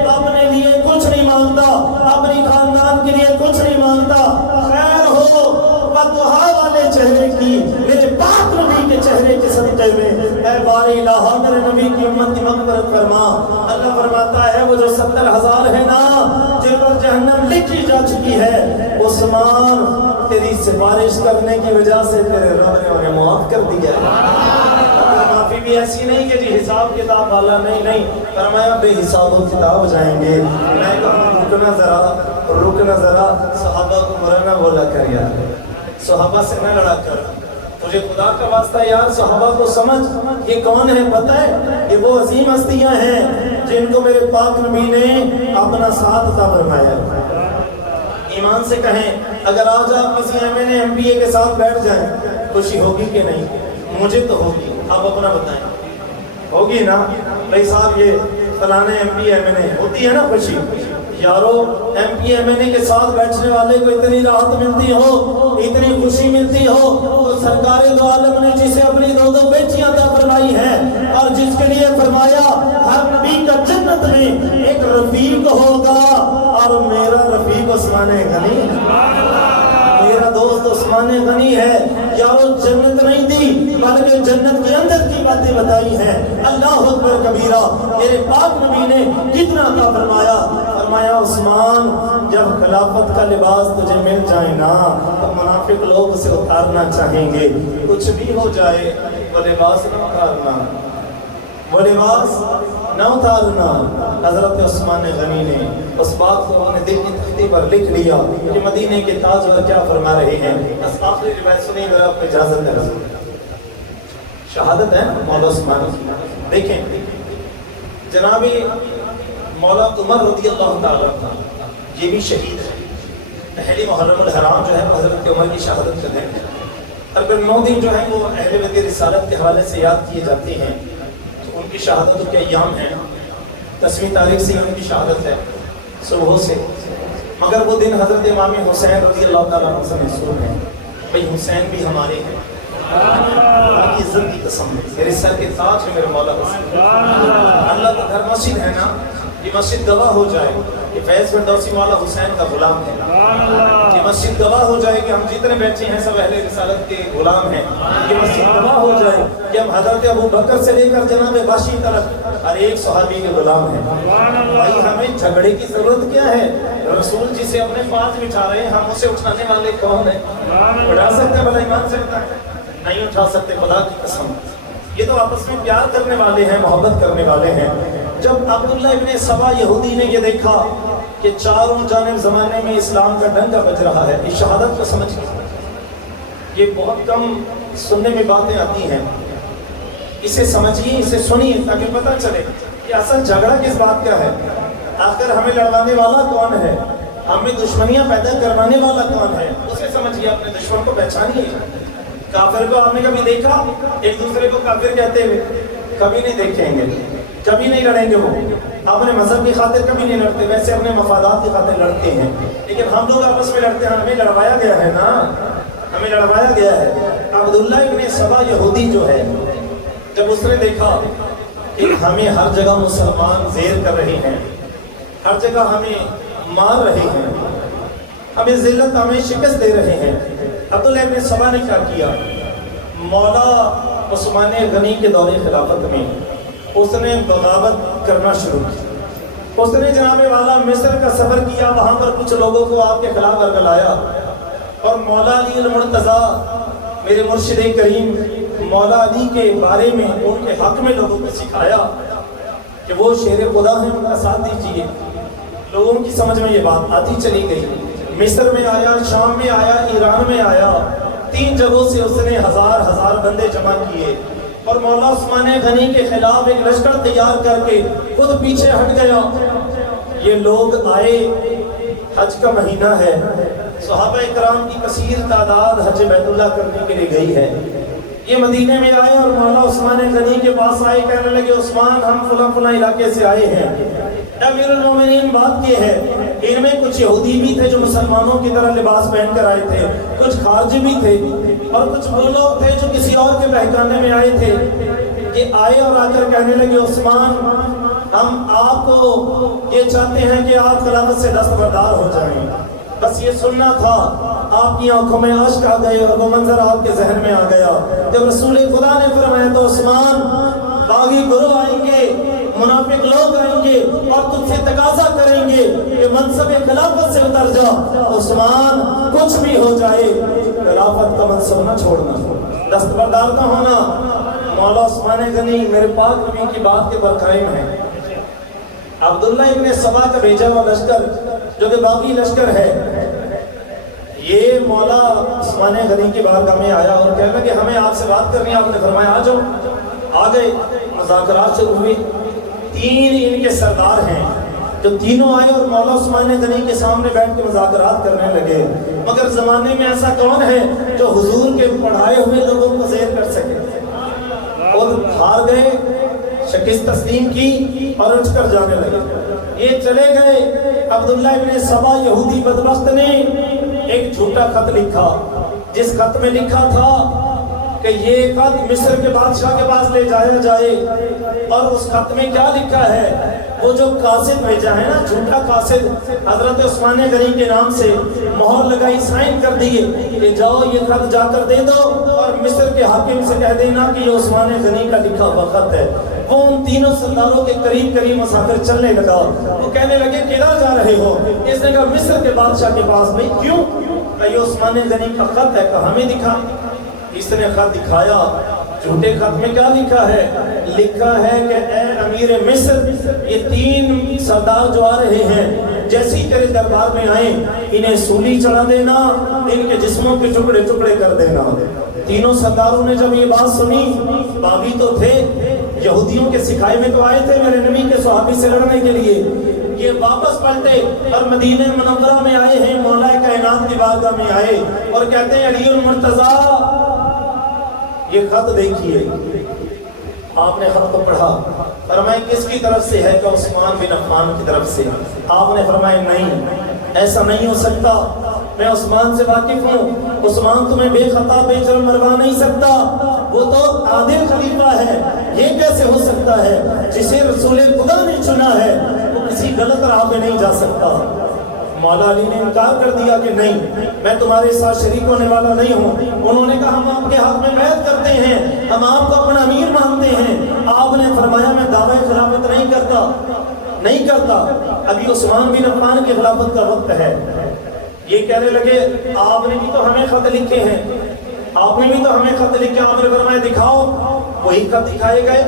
اپنے لیے کچھ نہیں مانگتا، اپنی خاندان کے لیے کچھ نہیں مانگتا، خیر ہو بددعا والے چہرے کی، میرے پاک نبی کے چہرے کے صدقے میں اے باری الہ میرے نبی کی امت کی مغفرت فرما۔ اللہ فرماتا ہے وہ جو 70,000 ہے نا جن پر جہنم لکھی جا چکی ہے، عثمان تیری سفارش کرنے کی وجہ سے تیرے رب نے انہیں معاف کر دیا ہے۔ معافی بھی ایسی نہیں کہ جی حساب کتاب والا، نہیں، فرمایا بے حساب و کتاب جائیں گے۔ میں کہوں رکنا ذرا صحابہ کو برا نہ بولا کر یار، صحابہ سے نہ لڑا کر، تجھے خدا کا واسطہ یار صحابہ کو سمجھ یہ کون ہے پتہ ہے؟ یہ وہ عظیم ہستیاں ہیں جن کو میرے پاک نبی نے اپنا ساتھ عطا فرمایا۔ ایمان سے کہیں اگر آج آپ کسی ایم پی اے کے ساتھ بیٹھ جائیں خوشی ہوگی کہ نہیں؟ مجھے تو ہوگی، آپ اپنا بتائیں، ہوگی نا؟ بھائی صاحب یہ فلانے ایم پی ایم این اے ہوتی ہے نا خوشی، یارو ایم پی ایم این اے کے ساتھ بیٹھنے والے کو اتنی راحت ملتی ہو، اتنی خوشی ملتی ہو، تو سرکار دو عالم نے جسے اپنی دو بیٹیاں عطا فرمائی ہیں اور جس کے لیے فرمایا ہر نبی کا جنت میں ایک رفیق ہوگا، اور میرا رفیق عثمان غنی، میرا دوست عثمان غنی ہے۔ یارو جنت نہیں دی بلکہ جنت کے اندر کی باتیں بتائی ہیں۔ اللہ اکبر کبیرہ۔ میرے پاک نبی نے کتنا عطا فرمایا، فرمایا عثمان جب خلافت کا لباس تجھے مل جائے نا تو منافق لوگ اسے اتارنا چاہیں گے، کچھ بھی ہو جائے وہ لباس نہ اتارنا، وہ لباس نہ اتارنا۔ حضرت عثمان غنی نے اس بات کو اپنے دل کی تختی پر لکھ لیا کہ مدینے کے تاجور کیا فرما رہے ہیں۔ بس آخری روایت سنیں میرا آپ کو اجازت ہے، شہادت ہے مولا عثمان کی۔ دیکھیں جناب مولا عمر رضی اللہ تعالیٰ عنہ یہ بھی شہید ہے۔ پہلی محرم الحرام جو ہے حضرت عمر کی شہادت کا دن ہے۔ تقریباً 9 دن جو ہیں وہ اہل بیت رسالت کے حوالے سے یاد کیے جاتے ہیں، تو ان کی شہادتوں کے ایام ہیں، 10ویں تاریخ سے ان کی شہادت ہے صبح سے، مگر وہ دن حضرت امام حسین رضی اللہ تعالیٰ عنہ سے منسوب ہے۔ بھئی حسین بھی ہمارے ہیں، اللہ کی عزت کی قسم ہے، میرے سر کے تاج ہے میرے مولا حسین۔ اللہ کا گھر مسجد ہے نا، یہ مسجد گواہ ہو جائے کہ فیض فردوسی مولا حسین کا غلام ہے، یہ مسجد گواہ ہو جائے کہ ہم جتنے بیٹھے ہیں سب اہل رسالت کے غلام ہیں، یہ مسجد گواہ ہو جائے کہ ہم حضرت ابو بکر سے لے کر جناب باشی تک ہر ایک صحابی کے غلام ہیں۔ بھائی ہمیں جھگڑے کی ضرورت کیا ہے؟ رسول جسے اپنے پاس بٹھا رہے ہیں ہم اسے اٹھانے والے کون ہیں؟ اٹھا سکتے بھلا ایمان سے نہیں اٹھا سکتے، خدا کی قسم۔ یہ تو آپس میں پیار کرنے والے ہیں، محبت کرنے والے ہیں۔ جب عبداللہ ابن سبا یہودی نے یہ دیکھا کہ چاروں جانب زمانے میں اسلام کا ڈنکا بج رہا ہے، اس شہادت کو سمجھ کے یہ بہت کم سننے میں باتیں آتی ہیں، اسے سمجھیے، اسے سنیے تاکہ پتہ چلے کہ اصل جھگڑا کس بات کا ہے، آخر ہمیں لڑوانے والا کون ہے، ہمیں دشمنیاں پیدا کروانے والا کون ہے، اسے سمجھیے، اپنے دشمن کو پہچانیے۔ کافر کو آپ نے کبھی دیکھا ایک دوسرے کو کافر کہتے ہوئے؟ کبھی نہیں دیکھیں گے، کبھی نہیں لڑیں گے وہ اپنے مذہب کی خاطر کبھی نہیں لڑتے، ویسے اپنے مفادات کی خاطر لڑتے ہیں، لیکن ہم لوگ آپس میں لڑتے ہیں، ہمیں لڑوایا گیا ہے نا، ہمیں لڑوایا گیا ہے۔ عبداللہ ابن سبا یہودی جو ہے، جب اس نے دیکھا کہ ہمیں ہر جگہ مسلمان زیر کر رہے ہیں، ہر جگہ ہمیں مار رہے ہیں، ہمیں ذلت، ہمیں شکست دے رہے ہیں، عبداللہ ابن سبا نے کیا کیا؟ مولا عثمان غنی کے دور خلافت میں اس نے بغاوت کرنا شروع کی۔ اس نے جناب والا مصر کا سفر کیا، وہاں پر کچھ لوگوں کو آپ کے خلاف ورگلایا، اور مولا علی المرتضیٰ میرے مرشد کریم مولا علی کے بارے میں ان کے حق میں لوگوں کو سکھایا کہ وہ شیر خدا ہیں، ان کا ساتھ دیجیے۔ لوگوں کی سمجھ میں یہ بات آتی چلی گئی، مصر میں آیا، شام میں آیا، ایران میں آیا، 3 جگہوں سے اس نے ہزار بندے جمع کیے، اور مولا عثمان غنی کے خلاف ایک لشکر تیار کر کے خود پیچھے ہٹ گیا۔ یہ لوگ آئے، حج کا مہینہ ہے، صحابہ کرام کی کثیر تعداد حج بیت اللہ کرنے کے لیے گئی ہے، یہ مدینے میں آئے اور مولا عثمان غنی کے پاس آئے، کہنے لگے عثمان ہم فلاں علاقے سے آئے ہیں، امیر المومنین بات یہ ہے، ان میں کچھ یہودی بھی تھے جو مسلمانوں کی طرح لباس پہن کر آئے تھے، کچھ خارجی بھی تھے، اور کچھ وہ لوگ تھے جو کسی اور کے بہکانے میں آئے تھے۔ یہ آئے اور آ کر کہنے لگے عثمان ہم آپ کو یہ چاہتے ہیں کہ آپ خلافت سے دستبردار ہو جائیں، بس یہ سننا تھا۔ آپ کی آنکھوں میں اشک آ گئے اور وہ منظر آپ کے ذہن میں آ گیا جب رسول خدا نے فرمایا تو عثمان باغی گروہ آئیں گے، منافق لوگ آئیں گے اور تجھ سے تقاضا کریں گے کہ منصب خلافت سے اتر جا۔ عثمان کچھ بھی ہو جائے خلافت کا منصب نہ چھوڑنا، دستبردار نہ ہونا۔ مولا عثمان غنی میرے پاک نبی کی بات کے پر قائم ہے۔ عبداللہ ابن سبا کا بھیجا ہوا لشکر جو کہ باقی لشکر ہے، یہ مولا عثمان غنی کی بارگاہ میں آیا اور کہنے لگے ہمیں آپ سے بات کرنی ہے۔ آپ نے فرمایا آ جاؤ، آ گئے، مذاکرات شروع ہوئے۔ 3 ان کے سردار ہیں جو تینوں آئے اور مولا عثمان غنی کے سامنے بیٹھ کے مذاکرات کرنے لگے، مگر زمانے میں ایسا کون ہے جو حضور کے پڑھائے ہوئے لوگوں کو زیر کر سکے؟ اور ہار گئے، شکست تسلیم کی اور اٹھ کر جانے لگے۔ یہ چلے گئے۔ عبداللہ ابن سبا یہودی بدبخت نے ایک جھوٹا خط لکھا، جس خط میں لکھا تھا کہ یہ خط مصر کے بادشاہ کے پاس لے جایا جائے، اور اس خط میں کیا لکھا ہے؟ وہ جو قاصد بھیجا ہے نا، جھوٹا قاصد، حضرت عثمان غنی کے نام سے مہر لگائی، سائن کر دیے کہ جاؤ یہ خط جا کر دے دو اور مصر کے حاکم سے کہہ دینا کہ یہ عثمان غنی کا لکھا ہوا خط ہے۔ وہ ان تینوں سرداروں کے قریب مسافر چلنے لگا۔ وہ کہنے لگے کدھر جا رہے ہو؟ اس نے کہا مصر کے بادشاہ کے پاس۔ بھائی کیوں؟ کہ یہ عثمان غنی کا خط ہے۔ کہا ہمیں دکھا۔ اس نے خط دکھایا۔ جھوٹے خط میں کیا لکھا ہے؟ لکھا ہے کہ اے امیر مصر، یہ 3 سردار جو آ رہے ہیں، جیسے ہی تیرے دربار میں آئیں انہیں سولی چڑھا دینا، ان کے جسموں کے ٹکڑے ٹکڑے کر دینا۔ تینوں سرداروں نے جب یہ بات سنی، باغی تو تھے، یہودیوں کے سکھائے میں تو آئے تھے میرے نبی کے صحابی سے لڑنے کے لیے، یہ واپس پلٹے اور مدینہ منورہ میں آئے ہیں، مولا کائنات کی بارگاہ میں آئے اور کہتے ہیں علی المرتضیٰ یہ خط دیکھیے۔ آپ نے خط کو پڑھا، فرمایا کس کی طرف سے ہے؟ کہ عثمان بن عفان کی طرف سے۔ آپ نے فرمایا نہیں، ایسا نہیں ہو سکتا، میں عثمان سے واقف ہوں، عثمان تمہیں بے خطا بے جرم مروا نہیں سکتا، وہ تو عادل خلیفہ ہے۔ یہ کیسے ہو سکتا ہے؟ جسے رسول خدا نے چنا ہے وہ کسی غلط راہ پہ نہیں جا سکتا۔ مولا علی نے انکار کر دیا کہ نہیں، میں تمہارے ساتھ شریک ہونے والا نہیں ہوں۔ انہوں نے کہا ہم آپ کے حق میں بیعت کرتے ہیں، ہم آپ کو اپنا امیر مانتے ہیں۔ آپ نے فرمایا میں دعوی خلافت نہیں کرتا، ابھی عثمان بن عفان کی خلافت کا وقت ہے۔ یہ کہنے لگے آپ نے بھی تو ہمیں خط لکھے ہیں، آپ نے بھی تو ہمیں خط لکھے۔ آپ نے فرمایا دکھاؤ۔ وہی خط دکھائے گئے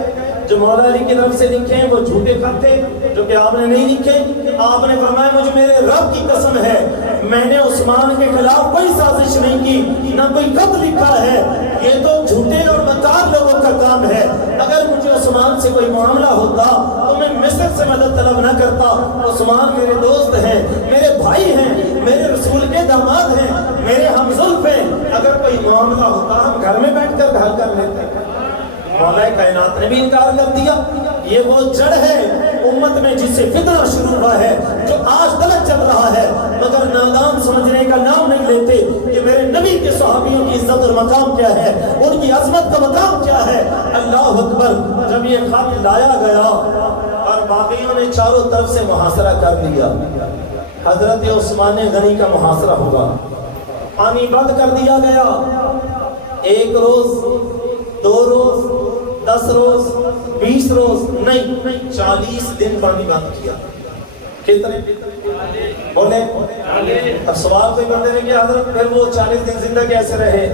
جو مولا علی کی طرف سے لکھے ہیں، وہ جھوٹے خط تھے جو کہ آپ نے نہیں لکھے۔ آپ نے فرمایا مجھے میرے رب کی قسم ہے میں نے عثمان کے خلاف کوئی سازش نہیں کی، نہ کوئی خط لکھا ہے، یہ تو جھوٹے اور مکار لوگوں کا کام ہے۔ اگر مجھے عثمان سے کوئی معاملہ ہوتا تو میں مصر سے مدد طلب نہ کرتا, عثمان میرے دوست ہیں, میرے بھائی ہیں, میرے رسول کے داماد ہیں, میرے ہمزلف ہیں, اگر کوئی معاملہ ہوتا ہم گھر میں بیٹھ کر حل کر لیتے. مولا کائنات نے بھی انکار کر دیا. یہ وہ جڑ ہے امت میں جس سے فتنہ شروع ہوا ہے, جو آج تلک چل رہا ہے, مگر نادان سمجھنے کا نام نہیں لیتے کہ میرے نبی کے صحابیوں کی عزت اور مقام کیا ہے, ان کی عظمت کا مقام کیا ہے. اللہ اکبر. جب یہ خط لایا گیا اور باقیوں نے چاروں طرف سے محاصرہ کر لیا, حضرت عثمان غنی کا محاصرہ ہوگا, پانی بند کر دیا گیا. 1 روز, 2 روز, 10 روز, 20 روز نہیں, 40 دن پانی بند کیا. کتنے بولے؟ اب سوال کوئی بندے نے کیا, حضرت پھر وہ 40 دن زندہ کیسے رہے؟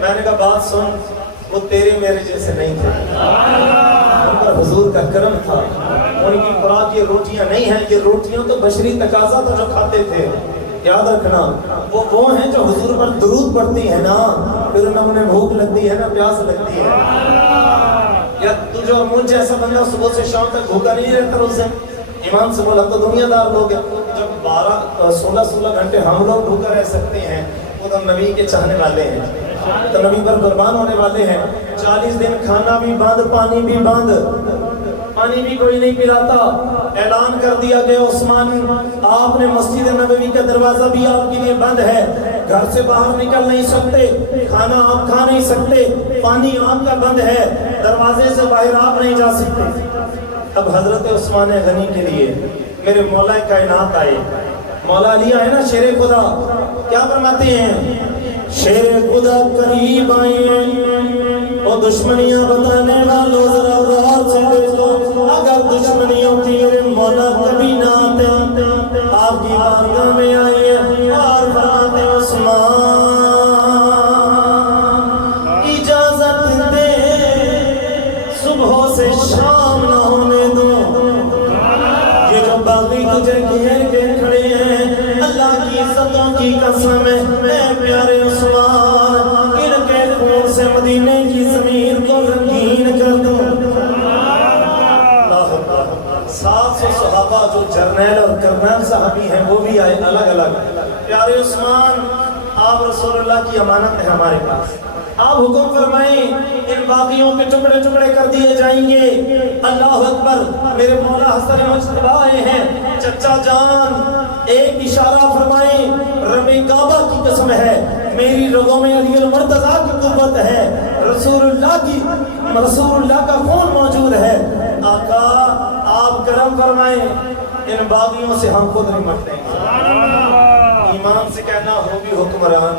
میں نے کہا بات سن, وہ تیرے میرے جیسے نہیں تھے, ان پر حضور کا کرم تھا, ان کی خوراک یہ روٹیاں نہیں ہیں, یہ روٹیاں تو بشری تقاضا تھا جو کھاتے تھے. یاد رکھنا, وہ ہیں جو حضور پر درود پڑھتی ہے نا, پھر انہیں بھوک لگتی ہے نا, پیاس لگتی ہے. یا تجھے اور مجھ جیسا بندہ صبح سے شام تک بھوکا نہیں رہتا روزے. ایمان سے بولا تو دنیا دار لوگ ہیں. جب 16 گھنٹے ہم لوگ بھوکا رہ سکتے ہیں, وہ تو نبی کے چاہنے والے ہیں, تو نبی پر قربان ہونے والے ہیں. 40 دن کھانا بھی بند, پانی بھی بند, پانی بھی کوئی نہیں پلاتا. اعلان کر دیا گیا عثمان آپ نے مسجد نبوی کا دروازہ بھی آپ کے لیے بند ہے, گھر سے باہر نکل نہیں سکتے, کھانا آپ کھا نہیں سکتے, پانی آپ کا بند ہے, دروازے سے باہر آپ نہیں جا سکتے. اب حضرت عثمان غنی کے لیے میرے مولا کائنات آئے. مولا علی آئے نا, شیر خدا, کیا فرماتے ہیں؟ شیر خدا قریب آئے, وہ دشمنیاں بتانے والوں ذرا غور سے دیکھو, اگر دشمنیوں کی میرے مولا کبھی نہ آتے, آپ کی بارگاہ میں آئیے اور فرماتے عثمان اجازت دے صبح سے شام نہ ہونے دو. یہ جو باغی تجھے گھیر کے کھڑے ہیں, اللہ کی عزتوں کی قسم ہے, اے پیارے عثمان, ان کے خون سے مدینے کی زمین کو رنگین کر دو. 700 صحابہ جو جرنیل اور کرنیل صحابی ہیں وہ بھی آئے الگ الگ. پیارے عثمان, آپ رسول اللہ کی امانت ہے ہمارے پاس, آپ حکم فرمائیں ان باغیوں کے ٹکڑے ٹکڑے کر دیے جائیں گے. اللہ اکبر. میرے مولا حسن مجتبی آئے ہیں, چچا جان ایک اشارہ فرمائیں, رب کعبہ کی قسم ہے میری رگوں میں علی المرتضیٰ کی قوت ہے, رسول اللہ کا خون موجود ہے. آقا آپ کرم فرمائیں, ان باغیوں سے ہم خود نمٹیں گے. ایمان سے کہنا ہو بھی حکمران.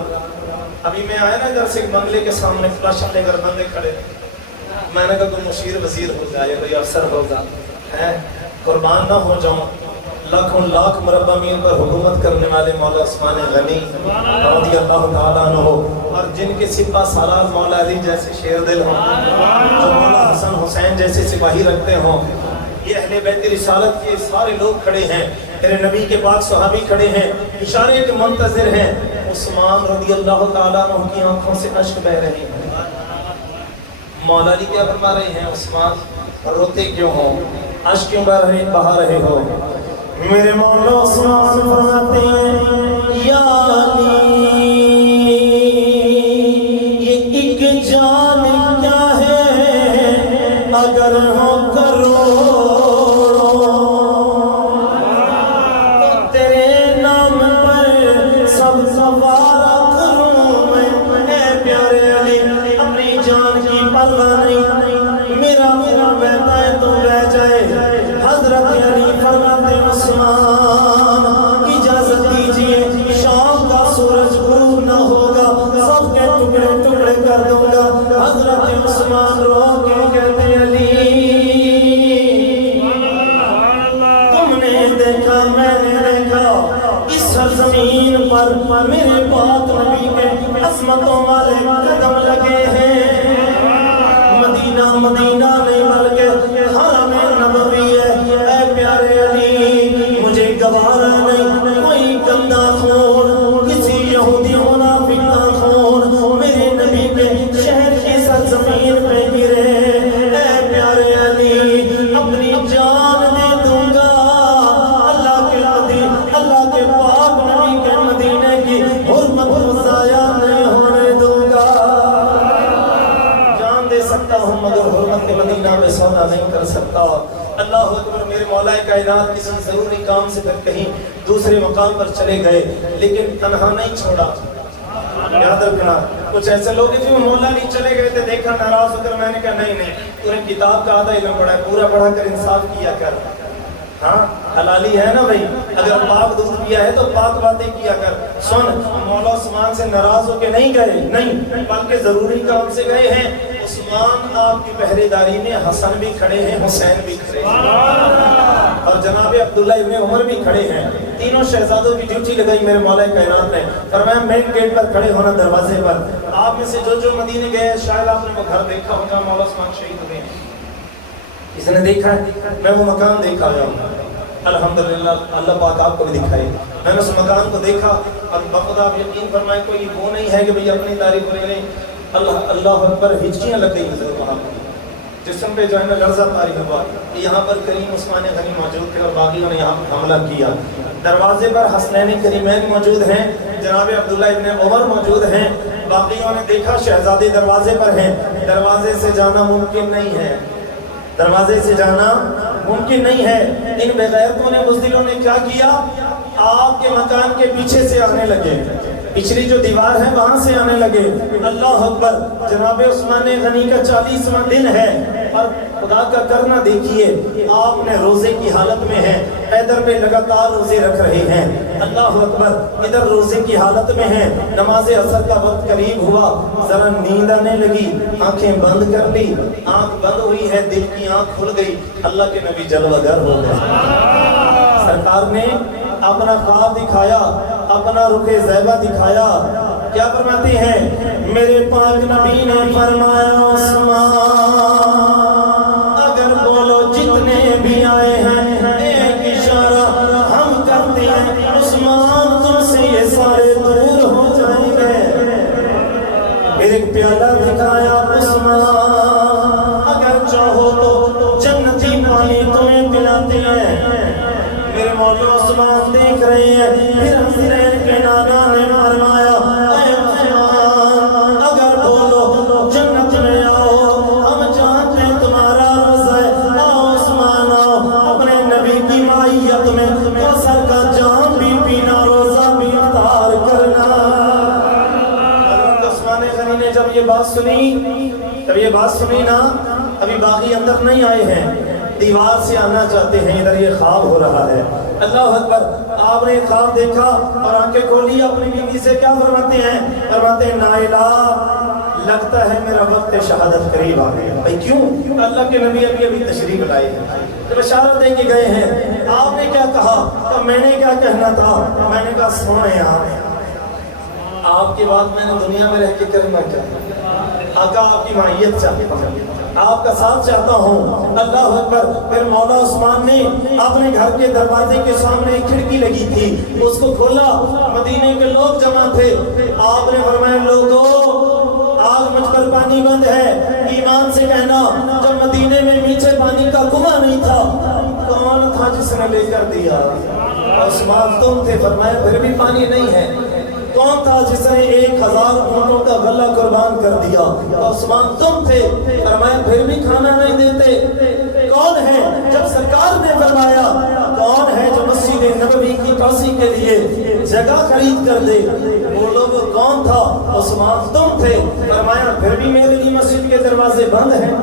ابھی میں آیا نا ادھر سے بنگلے کے سامنے فلش لے کر بندے کھڑے, میں نے کہا کوئی مشیر وزیر ہو جائے, کوئی افسر ہوگا, قربان نہ ہو جاؤں. لاکھوں لاکھ مربع میل پر حکومت کرنے والے مولا عثمان غنی رضی اللہ تعالیٰ عنہ, اور جن کے سپہ سالار مولا علی جیسے شیر دل ہوں, جو مولا حسن حسین جیسے سپاہی رکھتے ہوں, یہ اہل بیت رسالت کے سارے لوگ کھڑے ہیں, میرے نبی کے پاک صحابی کھڑے ہیں, اشارے کے منتظر ہیں. عثمان رضی اللہ تعالیٰ عنہ کی آنکھوں سے اشک بہ رہے ہیں. مولا علی کیا فرما رہے ہیں؟ عثمان روتے کیوں ہو, اشک کیوں بہا رہے ہو؟ میرے مولا عثمان فرماتے ہیں یا علی یہ ایک جان کیا ہے اگر ہو کروڑوں, تیرے نام پر سب سوارا کروں میں. اے پیارے علی اپنی جان کی پرواہ نہیں, میرا بہتا ہے تو رہ جائے. حضرت علی فرماتے عثمان اجازت دیجئے, شام کا سورج غروب نہ ہوگا, سب کے ٹکڑے ٹکڑے کر دوں گا. حضرت عثمان رو کے کہتے علی تم نے دیکھا میں نے دیکھا, اس سرزمین پر میرے پاک نبی کے عظمتوں والے قدم لگے ہیں. مدینہ مدینہ نہیں بلکہ حرم نبوی ہے. اے پیارے علی مجھے گوارا نہیں کوئی گندا خون, کسی یہودی منافق کا خون میرے نبی کے شہر کی سرزمین پہ گرے. اے پیارے علی اپنی جان دے دوں گا کر سکتا. اللہ اکبر. میرے مولا کائنات کسی ضروری کام سے پھر کہیں دوسرے مقام پر چلے گئے لیکن تنہا نہیں چھوڑا. یاد رکھنا کچھ ایسے لوگ ہیں جو مولا نہیں چلے گئے تھے, دیکھا ناراض ہو کر, میں نے کہا نہیں تو نے کتاب کا آدھا علم پڑھا ہے, پورا پڑھا کر انصاف کیا کر. ہاں حلالی ہے نا بھائی, اگر پاک دودھ پیا ہے تو پاک باتیں کیا کر. سن, مولا عثمان سے ناراض ہو کے نہیں گئے, نہیں بلکہ ضروری کام سے گئے ہیں. عثمان آپ کی پہرے داری میں حسن بھی کھڑے ہیں, حسین بھی کھڑے ہیں, اور جناب عبداللہ ابن عمر بھی کھڑے ہیں. تینوں شہزادوں کی ڈیوٹی لگائی میرے مولا کائنات نے. فرمایا مین گیٹ پر کھڑے ہونا, دروازے پر. آپ میں سے جو مدینے گئے شاید آپ نے وہ گھر دیکھا ہوگا, مولا عثمان شہید ہوئے. اس نے دیکھا ہے, میں وہ مکان دیکھا ہوا ہوں الحمدللہ, اللہ پاک آپ کو بھی دکھائے. میں نے اس مکان کو دیکھا اور بخدا آپ یقین فرمائے کوئی وہ نہیں ہے کہ بھئی اپنی تعریف لے لیں. اللہ اکبر, ہچکیاں لگ گئی حضور وہاں پر. جسم پہ جو ہے نا لرزہ طاری ہوا. یہاں پر کریم عثمان غنی موجود تھے اور باقیوں نے یہاں پر حملہ کیا. دروازے پر حسنین کریمین موجود ہیں, جناب عبداللہ ابن عمر موجود ہیں. باقیوں نے دیکھا شہزادے دروازے پر ہیں. دروازے سے جانا ممکن نہیں ہے, دروازے سے جانا ممکن نہیں ہے. ان بے غیرتوں نے, بزدلوں نے کیا کیا, آپ کے مکان کے پیچھے سے آنے لگے, پچھلی جو دیوار ہے وہاں سے آنے لگے. اللہ اکبر. جناب عثمان غنی کا 40واں دن ہے اور خدا کا کرنا دیکھیے, آپ نے روزے کی حالت میں ہیں, حیدر پہ لگاتار روزے رکھ رہے ہیں. اللہ اکبر. ادھر روزے کی حالت میں ہیں, نماز عصر کا وقت قریب ہوا, ذرا نیند آنے لگی, آنکھیں بند کر لی, آنکھ بند ہوئی ہے, دل کی آنکھ کھل گئی. اللہ کے نبی جلوہ گر ہو گئے. سرکار نے اپنا خواب دکھایا, اپنا رخ زیبہ دکھایا. کیا فرماتے ہیں میرے پاک نبی نے فرمایا, عثمان اگر بولو جتنے بھی آئے ہیں ایک اشارہ ہم کرتے ہیں, عثمان تم سے یہ سارے دور ہو جائیں گے. ایک پیالہ دکھایا, عثمان اگر چاہو تو جنتی پانی تمہیں پلاتے ہیں. میرے مولا عثمان دیکھ رہے ہیں. پھر حسنین کے نانا نے فرمایا, اے عثمان اگر بولو جنت میں آؤ, ہم چاہتے ہیں تمہارا رضا ہے. آؤ عثمان آؤ, اپنے نبی کی معیت میں کوثر کا جام بھی پینا, روزہ بھی افطار کرنا. حضرت عثمان غنی نے جب یہ بات سنی نا, ابھی باقی اندر نہیں آئے ہیں, دیوار سے آنا چاہتے ہیں, ادھر یہ خواب ہو رہا ہے. اللہ اکبر. آپ نے خواب دیکھا اور آنکھیں کھولی, اپنی بیوی سے کیا فرماتے ہیں, فرماتے ہیں نائلہ لگتا ہے میرا وقت شہادت قریب آ گیا. بھائی کیوں؟ اللہ کے نبی ابھی تشریف لائے ہیں, تو بشارت دے کے گئے ہیں. آپ نے کیا کہا, تو میں نے کیا کہنا تھا, میں نے کہا سونے آپ کی بات میں نے دنیا میں رہ کے کرنا چاہتا, آقا آپ کی معیت چاہتا ہوں, آپ کا ساتھ چاہتا ہوں. اللہ اکبر. پھر مولا عثمان نے اپنے گھر کے دروازے کے سامنے ایک کھڑکی لگی تھی, اس کو کھولا. مدینے کے لوگ جمع تھے. آپ نے فرمایا لوگو آج مجھ پر پانی بند ہے, ایمان سے کہنا جب مدینے میں میٹھے پانی کا کنواں نہیں تھا کون تھا جس نے لے کر دیا؟ عثمان تم تھے. فرمایا پھر بھی پانی نہیں ہے. کون تھا جس نے 1000 اونٹوں کا غلہ قربان کر دیا؟ عثمان تم تھے. فرمایا پھر بھی کھانا نہیں دیتے. کون ہے؟ جب سرکار نے فرمایا کون ہے جو مسجد نبوی کی توسیع کے لیے جگہ خرید کر دے, وہ لوگ کون تھا؟ عثمان تم تھے. فرمایا پھر بھی میرے لیے مسجد کے دروازے بند ہیں.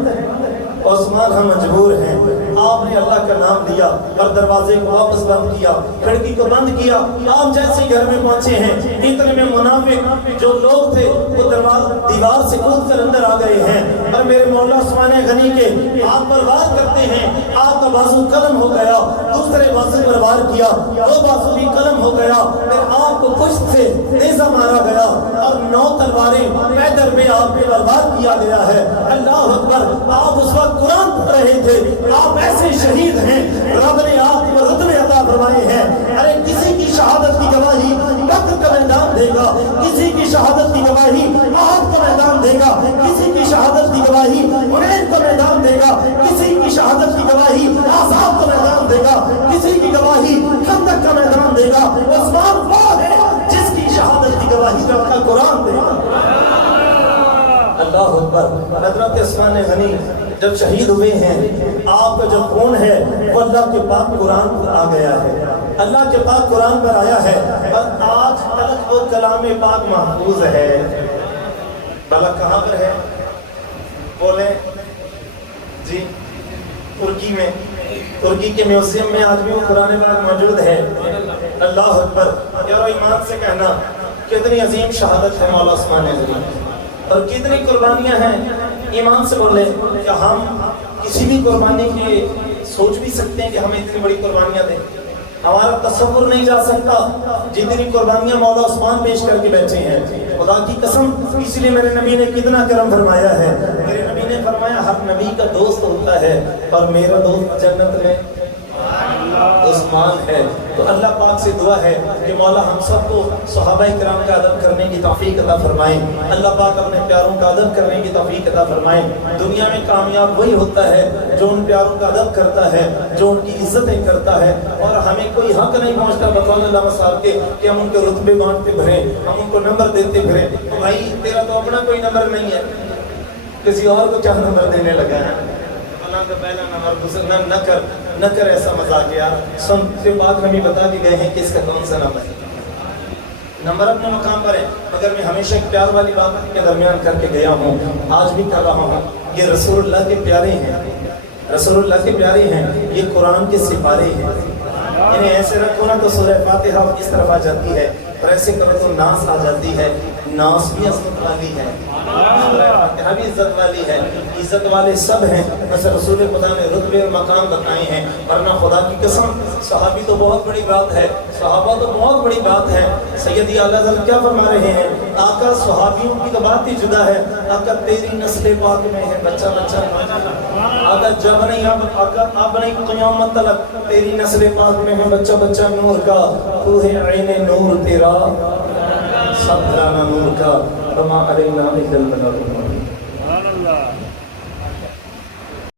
عثمان ہم مجبور ہیں. آپ نے اللہ کا نام دیا اور دروازے کو واپس بند کیا, کھڑکی کو بند کیا. آپ جیسے گھر میں پہنچے ہیں, اتنے میں منافق جو لوگ تھے وہ دیوار سے کود کر اندر آ گئے ہیں اور میرے مولا عثمان غنی کے آپ پر وار کرتے ہیں. آپ کا بازو قلم ہو گیا, دوسرے بازو پر وار کیا, دو بازو بھی قلم ہو گیا. پھر آپ کو پشت سے نیزہ مارا گیا اور 9 تلواریں پیدر میں آپ پہ وار کیا گیا ہے. اللہ اکبر. آپ اس وقت قرآن پڑھ رہے تھے. آپ ایسے شہید ہیں, رب نے آپ کو رتبے عطا فرمائے ہیں. ارے کسی کی شہادت کی گواہی بدر کا میدان دے گا, کسی کی شہادت کی گواہی احد کا میدان دے گا, کسی کی شہادت کی گواہی حنین کا میدان دے گا, کسی کی شہادت کی گواہی احزاب کا میدان دے گا, کسی کی گواہی خندق کا میدان دے گا. عثمان وہ ہے جس کی شہادت کی گواہی رب کا قرآن دے گا. اللہ اکبر. حضرت عثمان غنی جب شہید ہوئے ہیں، آپ کا جو خون ہے وہ اللہ کے پاک قرآن پر آ گیا ہے، اللہ کے پاک قرآن پر آیا ہے، اور آج تک وہ کلام پاک محفوظ ہے. بھلا کہاں پر ہے؟ بولیں جی. ترکی میں، ترکی کے میوزیم میں آج بھی وہ قرآن پاک موجود ہے. اللہ اکبر. یارو ایمان سے کہنا کتنی عظیم شہادت ہے مولا عثمان غنی، اور کتنی قربانیاں ہیں. ایمان سے بولے کہ ہم کسی بھی قربانی کی سوچ بھی سکتے ہیں کہ ہمیں اتنی بڑی قربانیاں دیں؟ ہمارا تصور نہیں جا سکتا جتنی قربانیاں مولا عثمان پیش کر کے بیٹھے ہیں. خدا کی قسم، اس لیے میرے نبی نے کتنا کرم فرمایا ہے. میرے نبی نے فرمایا ہر نبی کا دوست ہوتا ہے، اور میرا دوست جنت میں عثمان ہے. تو اللہ پاک سے دعا ہے کہ مولا ہم سب کو صحابہ کرام کا ادب کرنے کی توفیق عطا فرمائیں. اللہ پاک اپنے پیاروں کا ادب کرنے کی توفیق عطا فرمائیں. دنیا میں کامیاب وہی ہوتا ہے جو ان پیاروں کا ادب کرتا ہے، جو ان کی عزتیں کرتا ہے. اور ہمیں کوئی حق نہیں پہنچتا بطول علامہ صاحب کے کہ ہم ان کے رتبے بانٹتے پھریں، ہم ان کو نمبر دیتے پھریں. تو بھائی تیرا تو اپنا کوئی نمبر نہیں ہے، کسی اور کو کیا نمبر دینے لگا ہے؟ اللہ کا پہلا نمبر گزرنا نہ کر ایسا مذاق یار. سن پھر بات ہمیں بتا دی گئے ہیں کہ اس کا کون سا نمبر ہے. نمبر اپنے مقام پر ہے، مگر میں ہمیشہ ایک پیار والی بات کے درمیان کر کے گیا ہوں، آج بھی کر رہا ہوں. یہ رسول اللہ کے پیارے ہیں، رسول اللہ کے پیارے ہیں، یہ قرآن کے سپارے ہیں. انہیں ایسے رکھو نا تو سورہ فاتحہ اس طرف آ جاتی ہے، اور ایسے کرو تو ناس آ جاتی ہے. ناس بھی عظمت والی ہے، فاتحہ بھی عزت والی ہے. عزت والے سب ہیں، بس رسول خدا نے رتبے اور مقام بتائے ہیں. ورنہ خدا کی قسم صحابی تو بہت بڑی بات ہے، صحابہ تو بہت بڑی بات ہے. سیدی اعلیٰ حضرت کیا فرما رہے ہیں؟ آقا صحابیوں کی تو بات ہی جدا ہے. آقا تیری نسل پاک میں ہے بچہ بچہ، آقا جب نہیں آقا اب نہیں قیامت تلک تیری نسل پاک میں ہے بچہ بچہ نور کا. تو ہے عین نور تیرا، سب گرانا نور کا. فما علینا الا البلاغ.